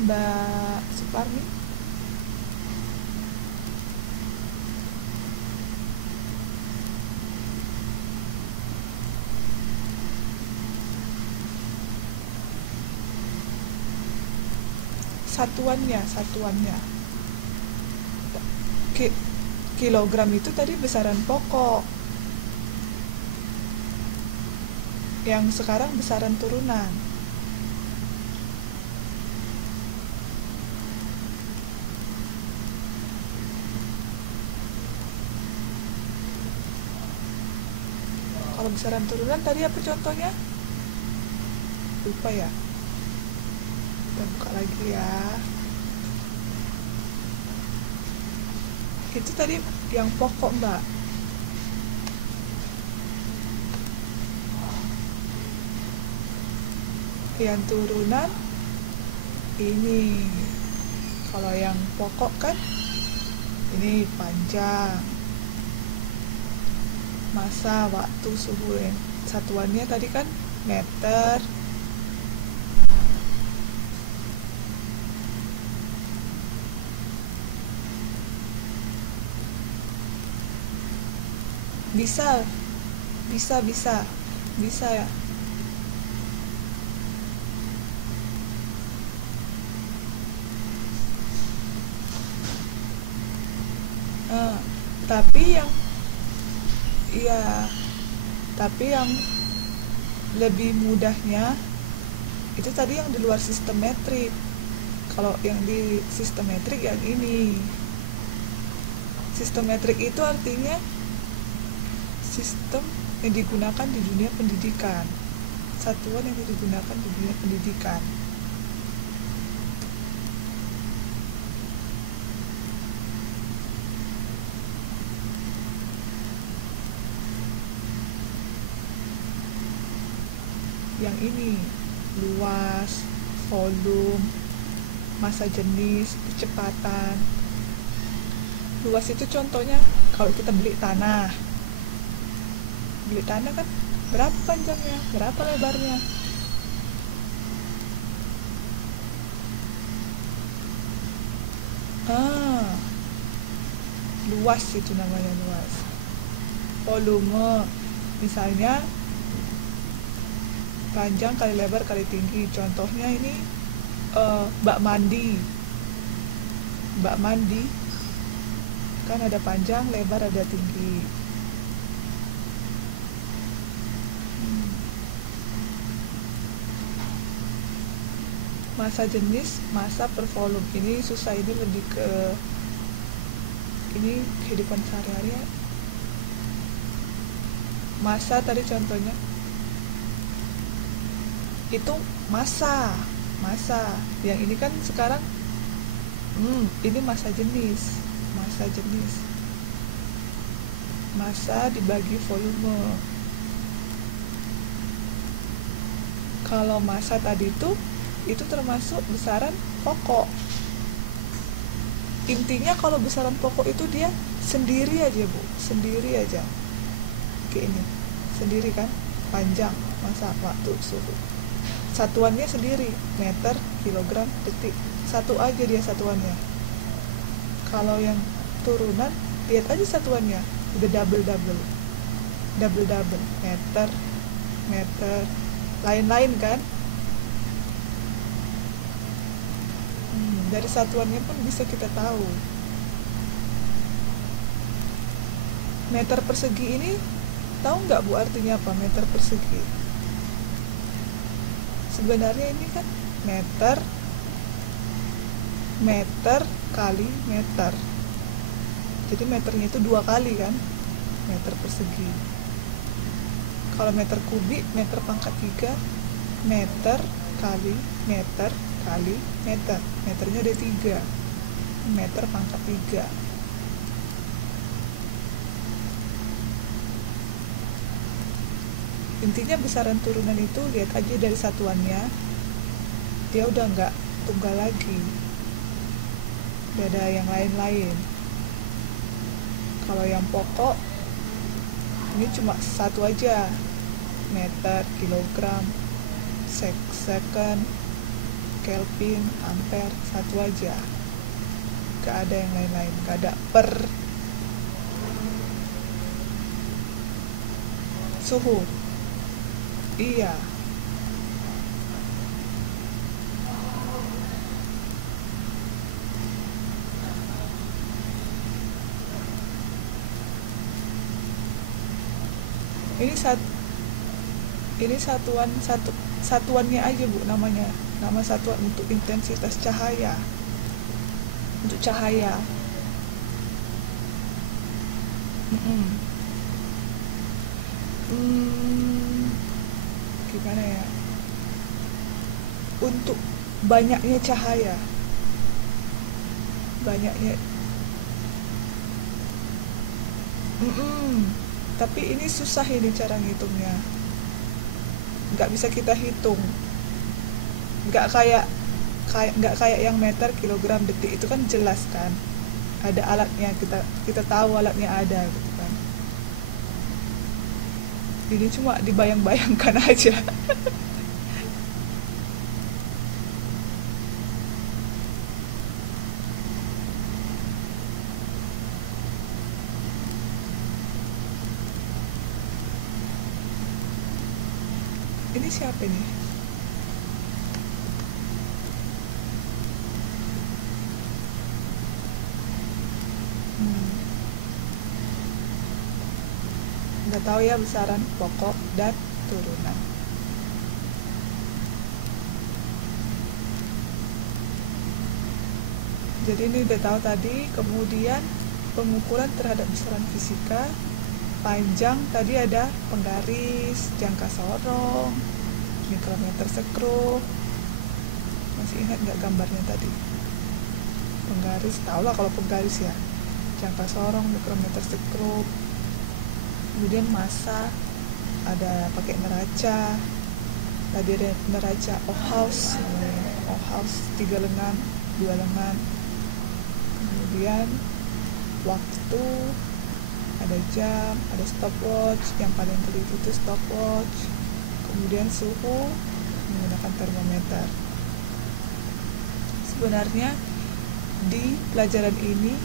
Mbak Suparni. Satuannya kilogram itu tadi besaran pokok, yang sekarang besaran turunan. Kalau besaran turunan tadi apa contohnya? Lupa ya. Kita buka lagi ya. Itu tadi yang pokok, Mbak. Yang turunan ini. Kalau yang pokok kan ini panjang, masa, waktu, suhu. Satuannya tadi kan meter. Bisa ya. Tapi yang lebih mudahnya itu tadi yang di luar sistem metrik. Kalau yang di sistem metrik yang ini. Sistem metrik itu artinya sistem yang digunakan di dunia pendidikan, satuan yang digunakan di dunia pendidikan. Yang ini luas, volume, massa jenis, kecepatan. Luas itu contohnya kalau kita beli tanah kan berapa panjangnya, berapa lebarnya. Luas itu namanya, luas. Volume misalnya panjang kali lebar kali tinggi. Contohnya ini bak mandi kan ada panjang, lebar, ada tinggi. Massa jenis, massa per volume. Ini susah, ini lebih ke ini kehidupan sehari-hari ya. Massa tadi contohnya itu massa yang ini kan sekarang ini massa jenis massa dibagi volume. Kalau massa tadi itu termasuk besaran pokok. Intinya kalau besaran pokok itu dia sendiri aja Bu, sendiri aja kayak ini, sendiri kan, panjang, massa, waktu, suhu, satuannya sendiri, meter, kilogram, detik, satu aja dia satuannya. Kalau yang turunan lihat aja satuannya udah double, meter, lain-lain kan. Dari satuannya pun bisa kita tahu. Meter persegi ini tahu nggak Bu artinya apa meter persegi? Sebenarnya ini kan meter kali meter. Jadi meternya itu 2 kali kan, meter persegi. Kalau meter kubik, meter pangkat 3, meter kali meter kali meter. Meternya ada 3, meter pangkat 3. Intinya besaran turunan itu lihat aja dari satuannya, dia udah nggak tunggal lagi, udah ada yang lain-lain. Kalau yang pokok ini cuma satu aja, meter, kilogram, second, kelvin, ampere, satu aja, gak ada yang lain-lain, gak ada per. Suhu, iya, ini satuannya aja Bu, nama satuan untuk intensitas cahaya, untuk cahaya. Gimana ya, untuk banyaknya cahaya, tapi ini susah ini cara ngitungnya, nggak bisa kita hitung, nggak kayak yang meter, kilogram, detik itu kan jelas kan, ada alatnya, kita tahu alatnya ada gitu kan. Ini cuma dibayang-bayangkan aja. Ini siapa nih? Nggak tahu ya besaran pokok dan turunan. Jadi ini udah tahu tadi. Kemudian pengukuran terhadap besaran fisika. Panjang tadi ada penggaris, jangka sorong, mikrometer skrup. Masih ingat nggak gambarnya tadi? Penggaris, tau lah kalau penggaris ya. Jangka sorong, mikrometer skrup. Kemudian massa, ada pakai neraca. Tadi ada neraca Ohaus 3 lengan, 2 lengan. Kemudian waktu, ada jam, ada stopwatch, yang paling teliti itu stopwatch. Kemudian suhu menggunakan termometer. Sebenarnya di pelajaran ini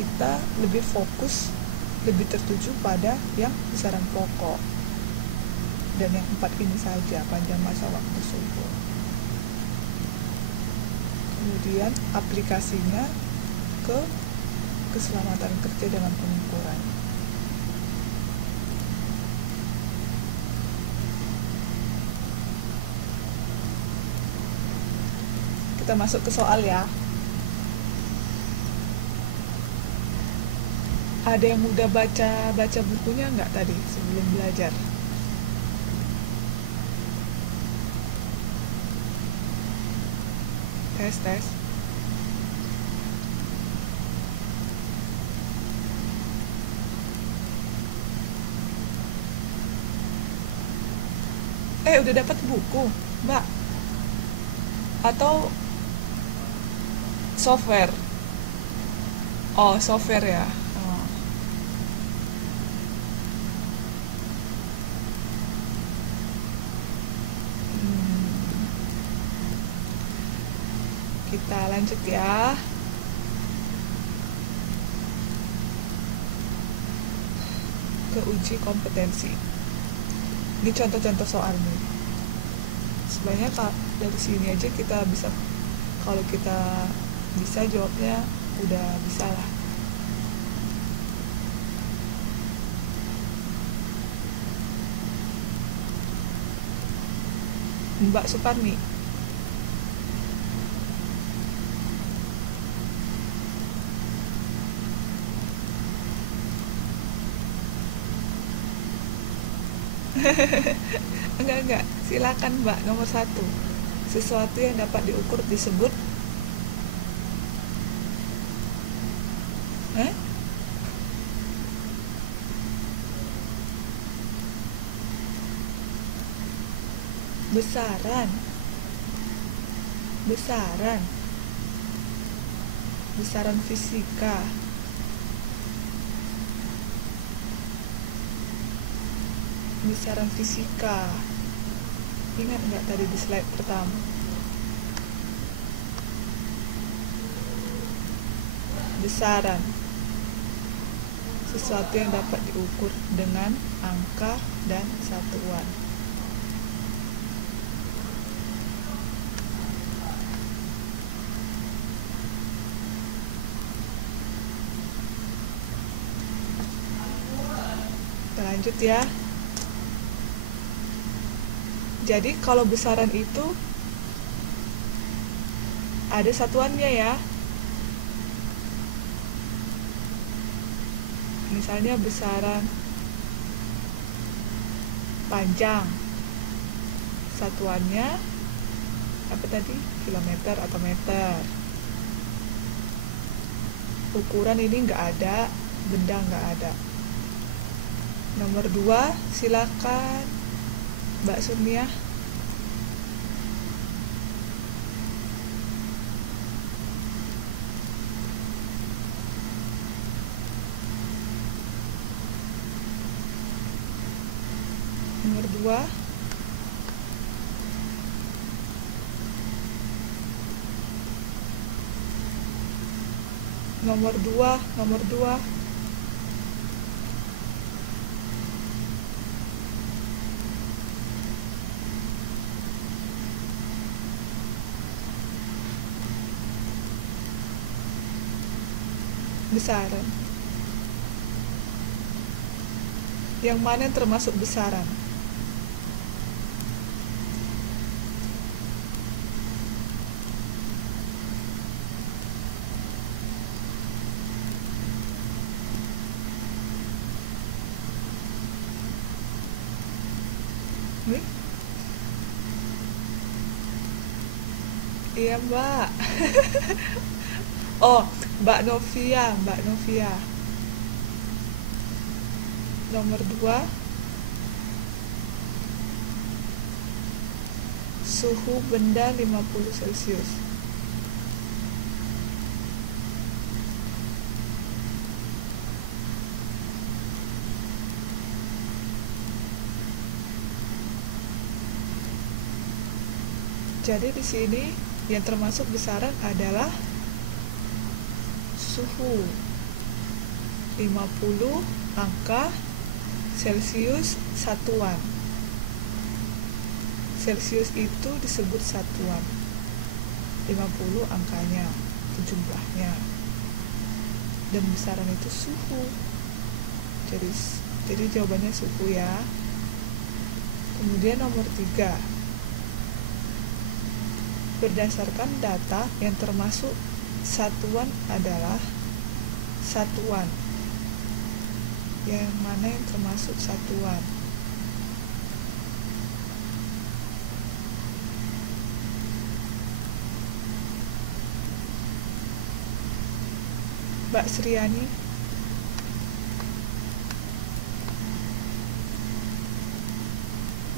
kita lebih fokus, lebih tertuju pada yang besaran pokok dan yang 4 ini saja, panjang, massa, waktu, suhu. Kemudian aplikasinya ke keselamatan kerja dalam pengukuran. Kita masuk ke soal ya. Ada yang udah baca bukunya nggak tadi sebelum belajar? Tes. Udah dapat buku, Mbak? Atau software? Oh, software ya. Oh. Kita lanjut ya. Ke uji kompetensi. Ini contoh-contoh soal nih. Sebenarnya dari sini aja kita bisa, kalau kita bisa jawabnya udah bisa lah. Mbak Suparni. Enggak, silakan Mbak. Nomor 1, sesuatu yang dapat diukur disebut besaran fisika. Ingat nggak tadi di slide pertama? Besaran, sesuatu yang dapat diukur dengan angka dan satuan. Kita lanjut ya. Jadi kalau besaran itu ada satuannya ya. Misalnya besaran panjang, satuannya apa tadi? Kilometer atau meter. Ukuran ini nggak ada, benda nggak ada. Nomor 2, silakan Mbak Surnia. Nomor 2, nomor 2. Besaran. Yang mana yang termasuk besaran? Iya Mbak. Oh, Mbak Novia. Nomor 2, suhu benda 50 Celcius. Jadi di sini yang termasuk besaran adalah suhu 50 angka, Celcius satuan. Celcius itu disebut satuan, 50 angkanya, itu jumlahnya, dan besaran itu suhu. Jadi jawabannya suhu ya. Kemudian nomor 3, berdasarkan data yang termasuk satuan adalah satuan. yang mana yang termasuk satuan. Mbak Sriani.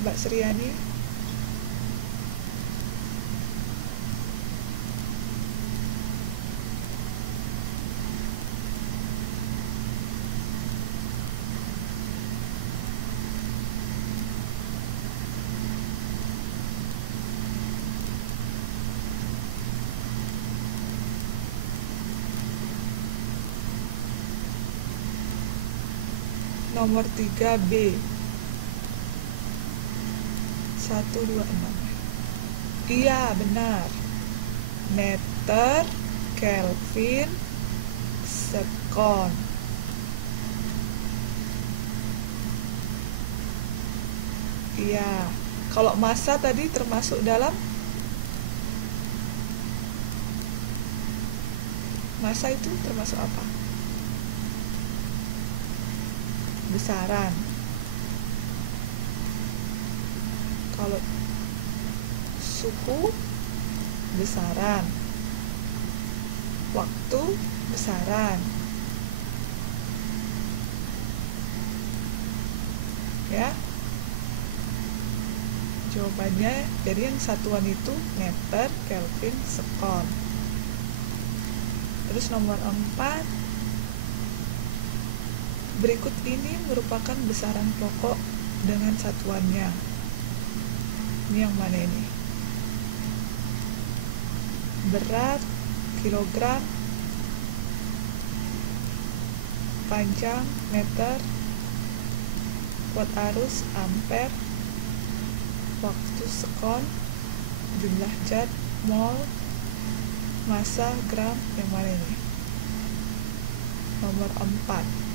Mbak Sriani. Nomor 3B 126. Iya, benar. Meter, Kelvin, sekon. Iya. Kalau massa tadi termasuk dalam massa itu termasuk apa? Besaran. Kalau suhu, besaran. Waktu, besaran. Ya. Jawabannya jadi yang satuan itu meter, Kelvin, sekon. Terus nomor 4, berikut ini merupakan besaran pokok dengan satuannya. Ini yang mana ini? Berat, kilogram, panjang, meter, kuat arus, ampere, waktu, sekon, jumlah zat, mol, massa, gram, yang mana ini? Nomor 4.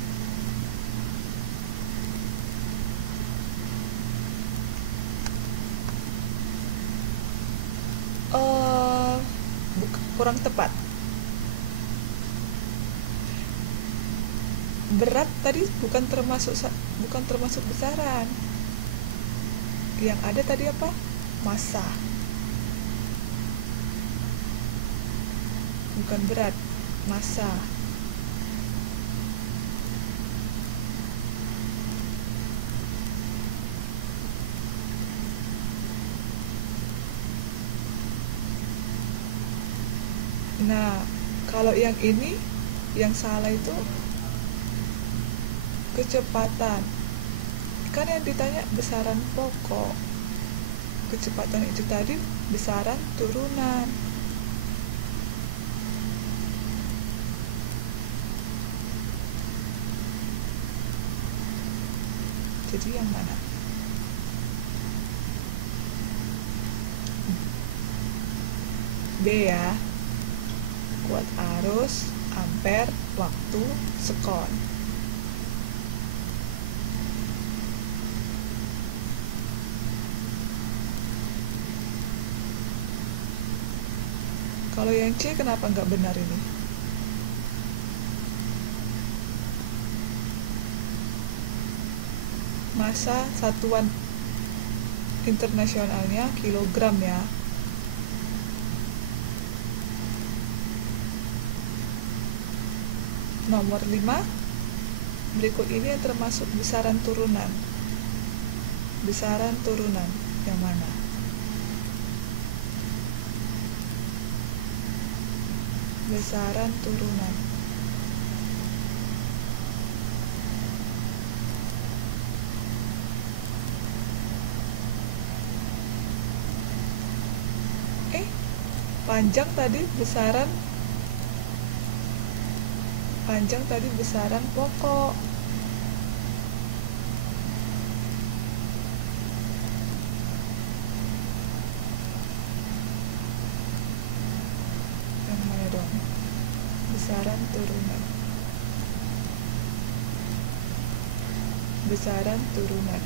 Kurang tepat. Berat tadi bukan termasuk besaran. Yang ada tadi apa? Massa. Bukan berat, massa. Nah, kalau yang ini, yang salah itu kecepatan. Kan yang ditanya besaran pokok. Kecepatan itu tadi besaran turunan. Jadi yang mana? B ya. Kuat arus, ampere, waktu, sekon. Kalau yang C kenapa nggak benar ini? Massa satuan internasionalnya kilogram ya. Nomor 5, berikut ini yang termasuk besaran turunan. Besaran turunan yang mana? Besaran turunan. Panjang tadi besaran pokok. Yang mana dong? Besaran turunan. Besaran turunan.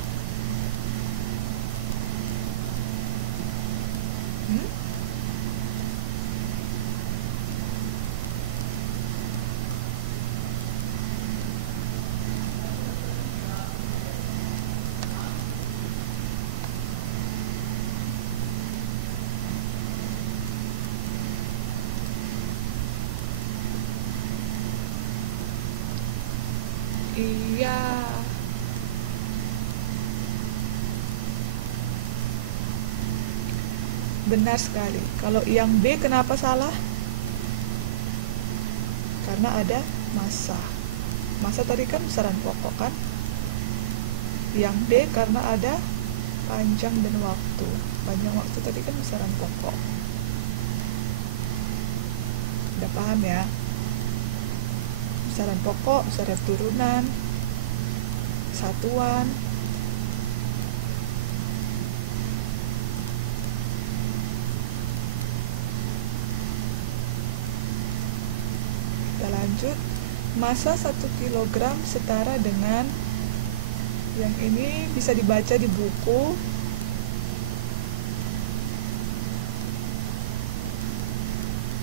Iya. Benar sekali. Kalau yang B kenapa salah? Karena ada massa. Massa tadi kan besaran pokok kan? Yang D karena ada panjang dan waktu. Panjang waktu tadi kan besaran pokok. Udah paham ya? Besaran pokok, besaran turunan, satuan. Kita lanjut. Massa 1 kg setara dengan, yang ini bisa dibaca di buku.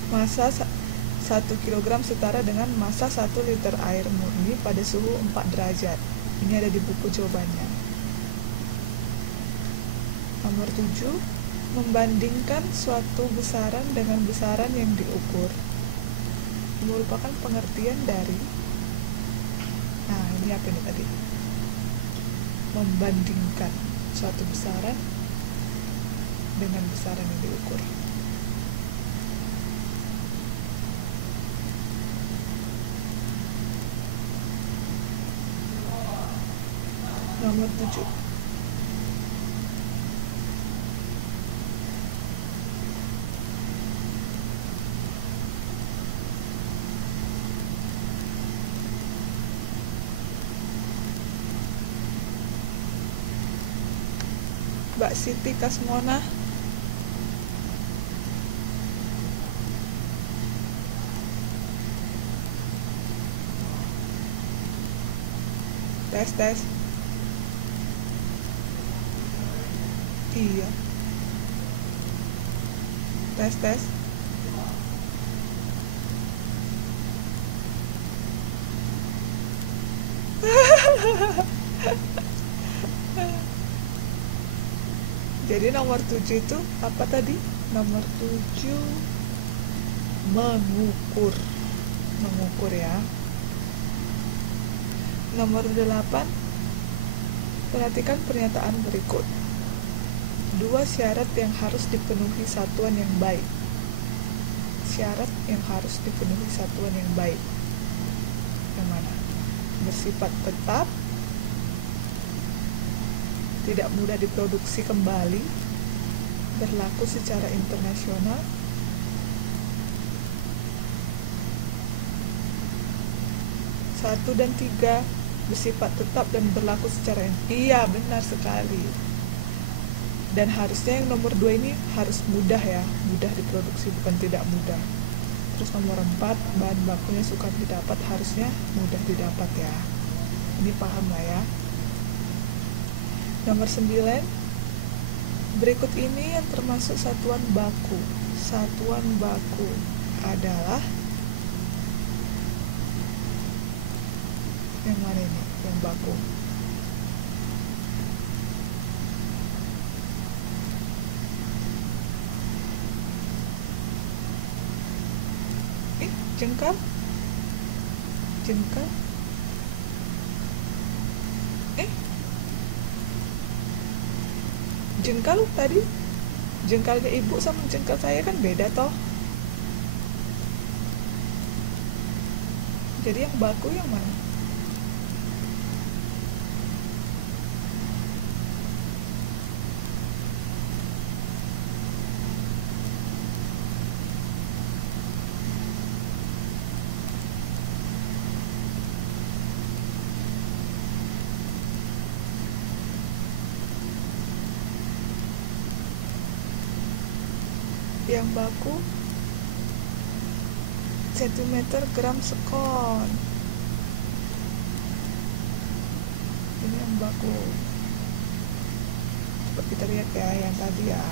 Massa 1 kg setara dengan massa 1 liter air murni pada suhu 4 derajat. Ini ada di buku jawabannya. Nomor 7, membandingkan suatu besaran dengan besaran yang diukur. Merupakan pengertian dari, nah ini apa ini tadi? Membandingkan suatu besaran dengan besaran yang diukur. Nomor 7. Mbak Siti Kasmona. Tes. Iya. Tes. Jadi nomor 7 itu apa tadi? Nomor 7 mengukur ya. Nomor 8, perhatikan pernyataan berikut. 2 syarat yang harus dipenuhi satuan yang baik. Syarat yang harus dipenuhi satuan yang baik. Yang mana? Bersifat tetap, tidak mudah diproduksi kembali, berlaku secara internasional, satu dan 3 bersifat tetap dan berlaku secara iya, benar sekali. Dan harusnya yang nomor 2 ini harus mudah ya, mudah diproduksi, bukan tidak mudah. Terus nomor 4, bahan bakunya sukar didapat, harusnya mudah didapat ya. Ini paham lah ya. Nomor 9, berikut ini yang termasuk satuan baku. Satuan baku adalah yang mana ini? Yang baku. Jengkal. Jengkal tadi, jengkalnya ibu sama jengkal saya kan beda toh. Jadi yang baku yang mana? Yang baku sentimeter gram sekon. Ini yang baku. Coba kita lihat ya yang tadi ya.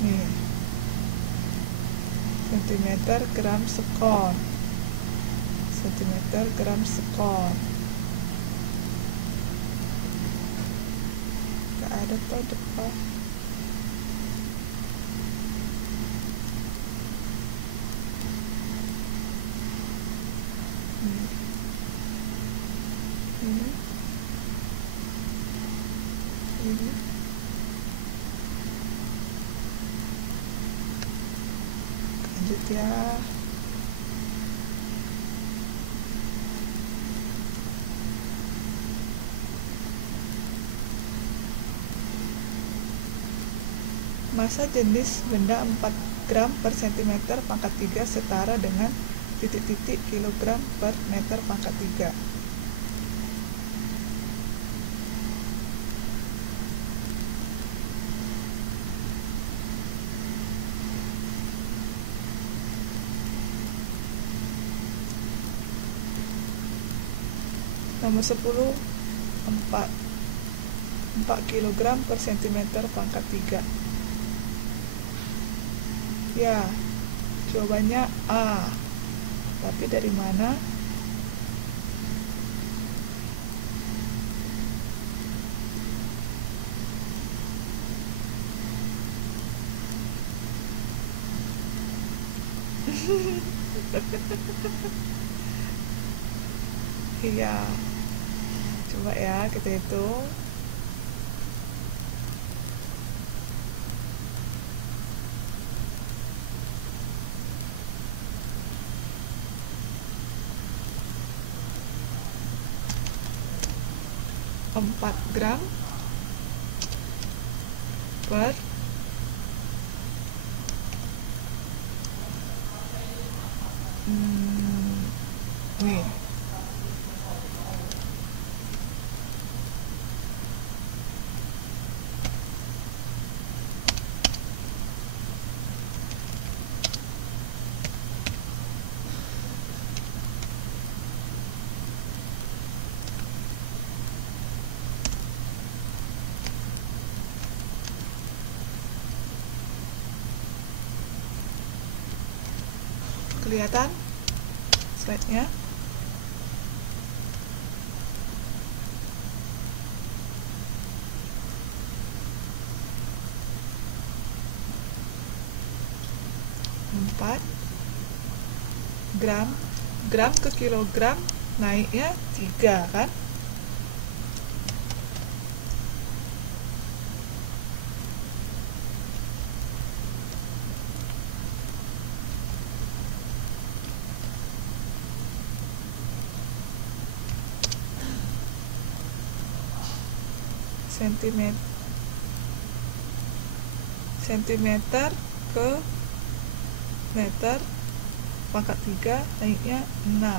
Nih, sentimeter gram sekon. nggak ada toh depan. Ini lanjut ya. Massa jenis benda 4 gram per cm pangkat 3 setara dengan titik-titik kilogram per meter pangkat 3. Nomor 10, 4 kg per cm pangkat 3. Ya, jawabannya A. Tapi dari mana? Iya. Coba ya kita hitung. Empat gram per nih kelihatan slide-nya. Gram ke kilogram naiknya 3 kan? Sentimeter ke meter pangkat 3 naiknya 6.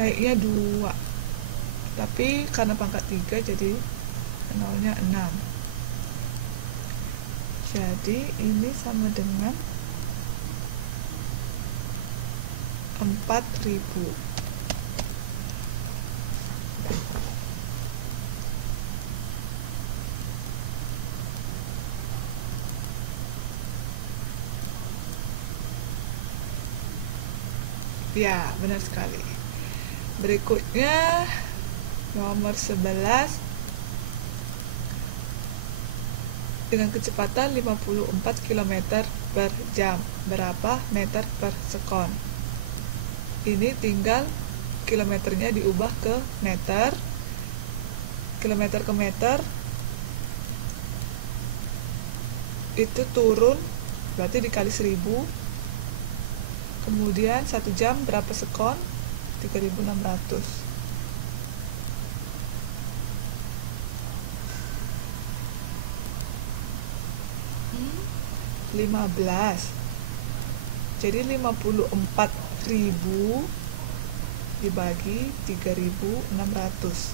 Naiknya 2, tapi karena pangkat 3 jadi nolnya 6. Jadi ini sama dengan 4.000. Ya, benar sekali. Berikutnya nomor 11, dengan kecepatan 54 km per jam, berapa meter per sekon? Ini tinggal kilometernya diubah ke meter, kilometer ke meter itu turun, berarti dikali 1000. Kemudian 1 jam berapa sekon? 3600. Jadi 54.000 dibagi 3600.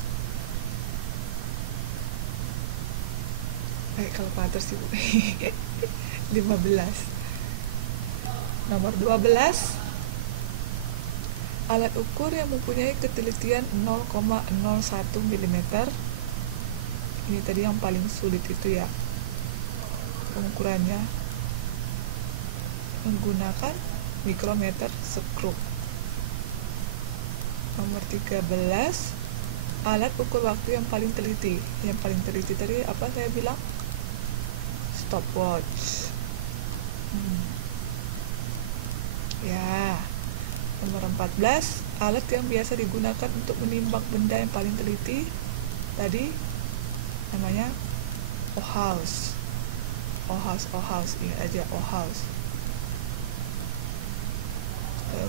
Kalkulator sih Bu. 15. Nomor 12, alat ukur yang mempunyai ketelitian 0,01 mm. Ini tadi yang paling sulit itu ya, pengukurannya menggunakan mikrometer skru. Nomor 13, alat ukur waktu yang paling teliti. Yang paling teliti tadi apa saya bilang? Stopwatch. Ya. Nomor 14, alat yang biasa digunakan untuk menimbang benda yang paling teliti tadi namanya Ohaus. Ingat aja Ohaus.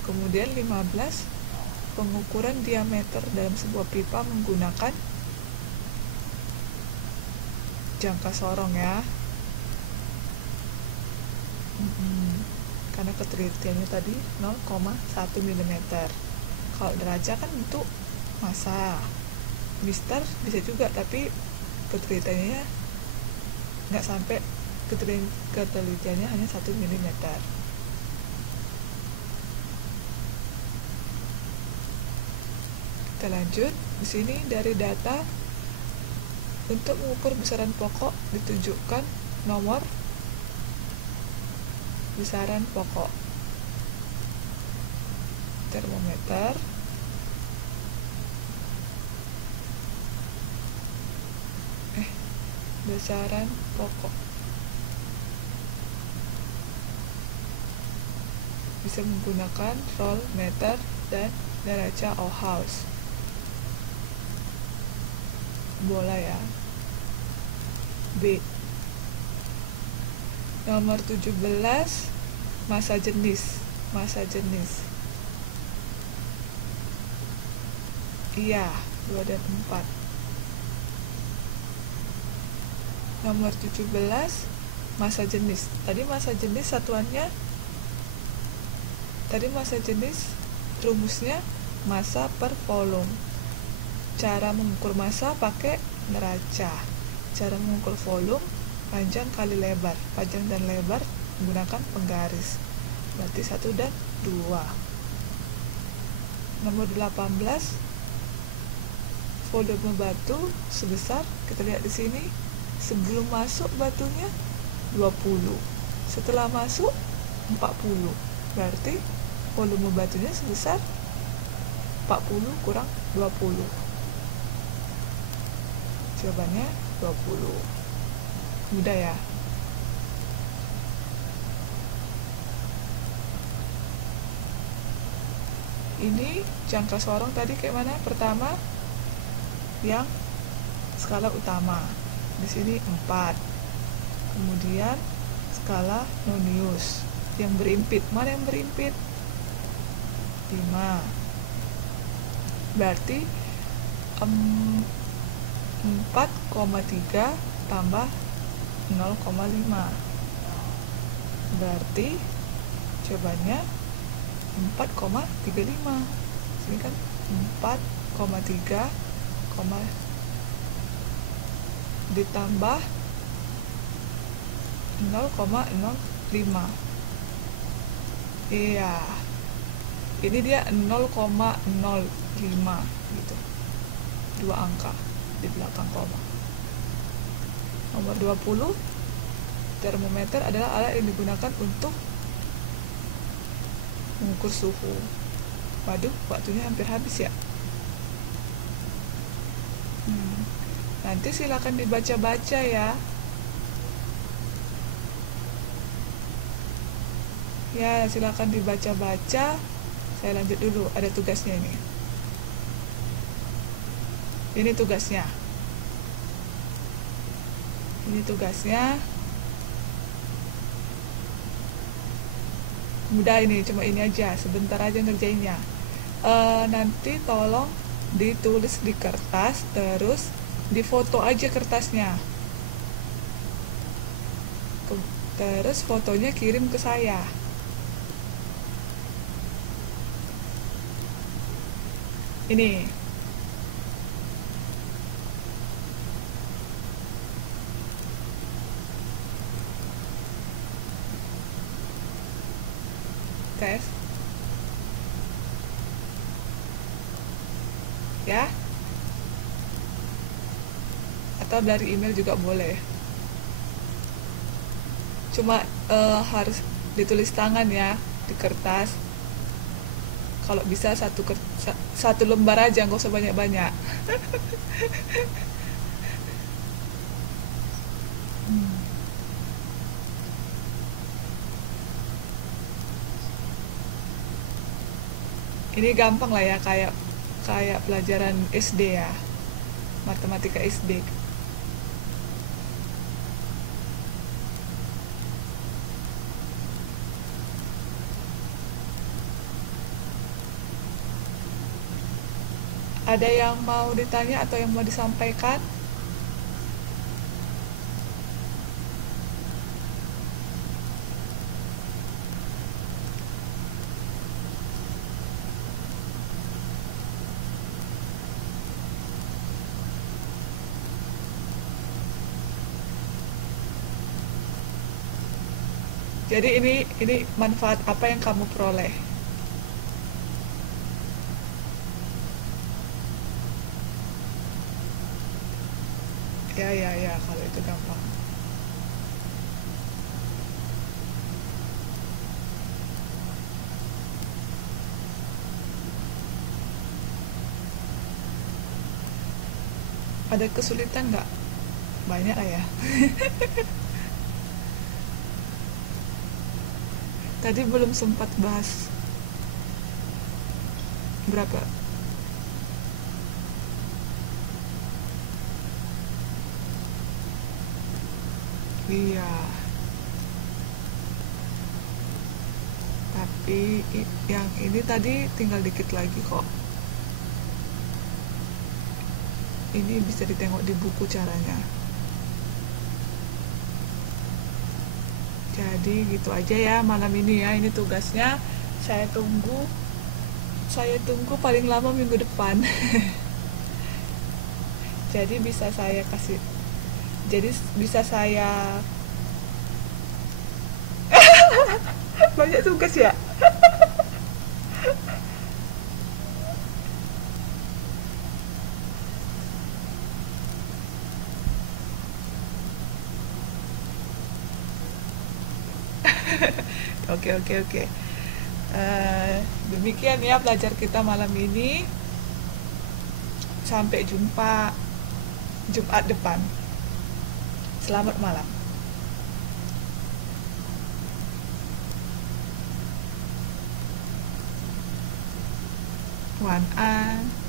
Kemudian 15, pengukuran diameter dalam sebuah pipa menggunakan jangka sorong ya. Karena ketelitiannya tadi 0,1 mm. Kalau derajat kan untuk massa. Mister bisa juga, tapi ketelitiannya nggak sampai, ketelitiannya hanya 1 mm. Kita lanjut. Di sini dari data untuk mengukur besaran pokok ditunjukkan nomor besaran pokok. Termometer, besaran pokok bisa menggunakan voltmeter dan deraja Ohaus. Bola ya. B. Nomor 17, massa jenis. Iya, 2 dan 4. Nomor 17, massa jenis. Tadi massa jenis satuannya, rumusnya massa per volume. Cara mengukur massa pakai neraca. Cara mengukur volume panjang kali lebar. Panjang dan lebar menggunakan penggaris. Berarti 1 dan 2. Nomor 18, volume batu sebesar, kita lihat di sini, sebelum masuk batunya 20. Setelah masuk 40. Berarti volume batunya sebesar 40 kurang 20. Jawabannya 20. Mudah ya. Ini jangka sorong tadi kayak mana? Pertama yang skala utama. Di sini 4. Kemudian skala nonius. Yang berimpit, mana yang berimpit? 5. Berarti 4,3 tambah 0,5. Berarti jawabannya 4,35. Sini kan 4,3, ditambah 0,05. Iya. Ini dia 0,05 gitu. 2 angka di belakang koma. Nomor 20, termometer adalah alat yang digunakan untuk mengukur suhu. Waduh, waktunya hampir habis ya. Nanti silakan dibaca-baca ya. Ya, silakan dibaca-baca. Saya lanjut dulu, ada tugasnya ini. Ini tugasnya. Mudah ini, cuma ini aja, sebentar aja ngerjainnya. Nanti tolong ditulis di kertas, terus difoto aja kertasnya. Terus fotonya kirim ke saya. Ini. ya, atau dari email juga boleh. Cuma harus ditulis tangan ya, di kertas. Kalau bisa satu lembar aja, nggak usah banyak-banyak. Ini gampang lah ya, kayak kayak pelajaran SD ya, matematika SD. Ada yang mau ditanya atau yang mau disampaikan? Jadi ini manfaat apa yang kamu peroleh? Ya, kalau itu gampang. Ada kesulitan nggak? Banyak lah ya. Tadi belum sempat bahas berapa. Iya, tapi yang ini tadi tinggal dikit lagi kok. Ini bisa ditengok di buku caranya. Jadi gitu aja ya malam ini ya, ini tugasnya. Saya tunggu paling lama minggu depan. Jadi bisa saya kasih, jadi bisa saya banyak tugas ya. Oke. Demikian ya belajar kita malam ini. Sampai jumpa Jumat depan. Selamat malam. Wan An.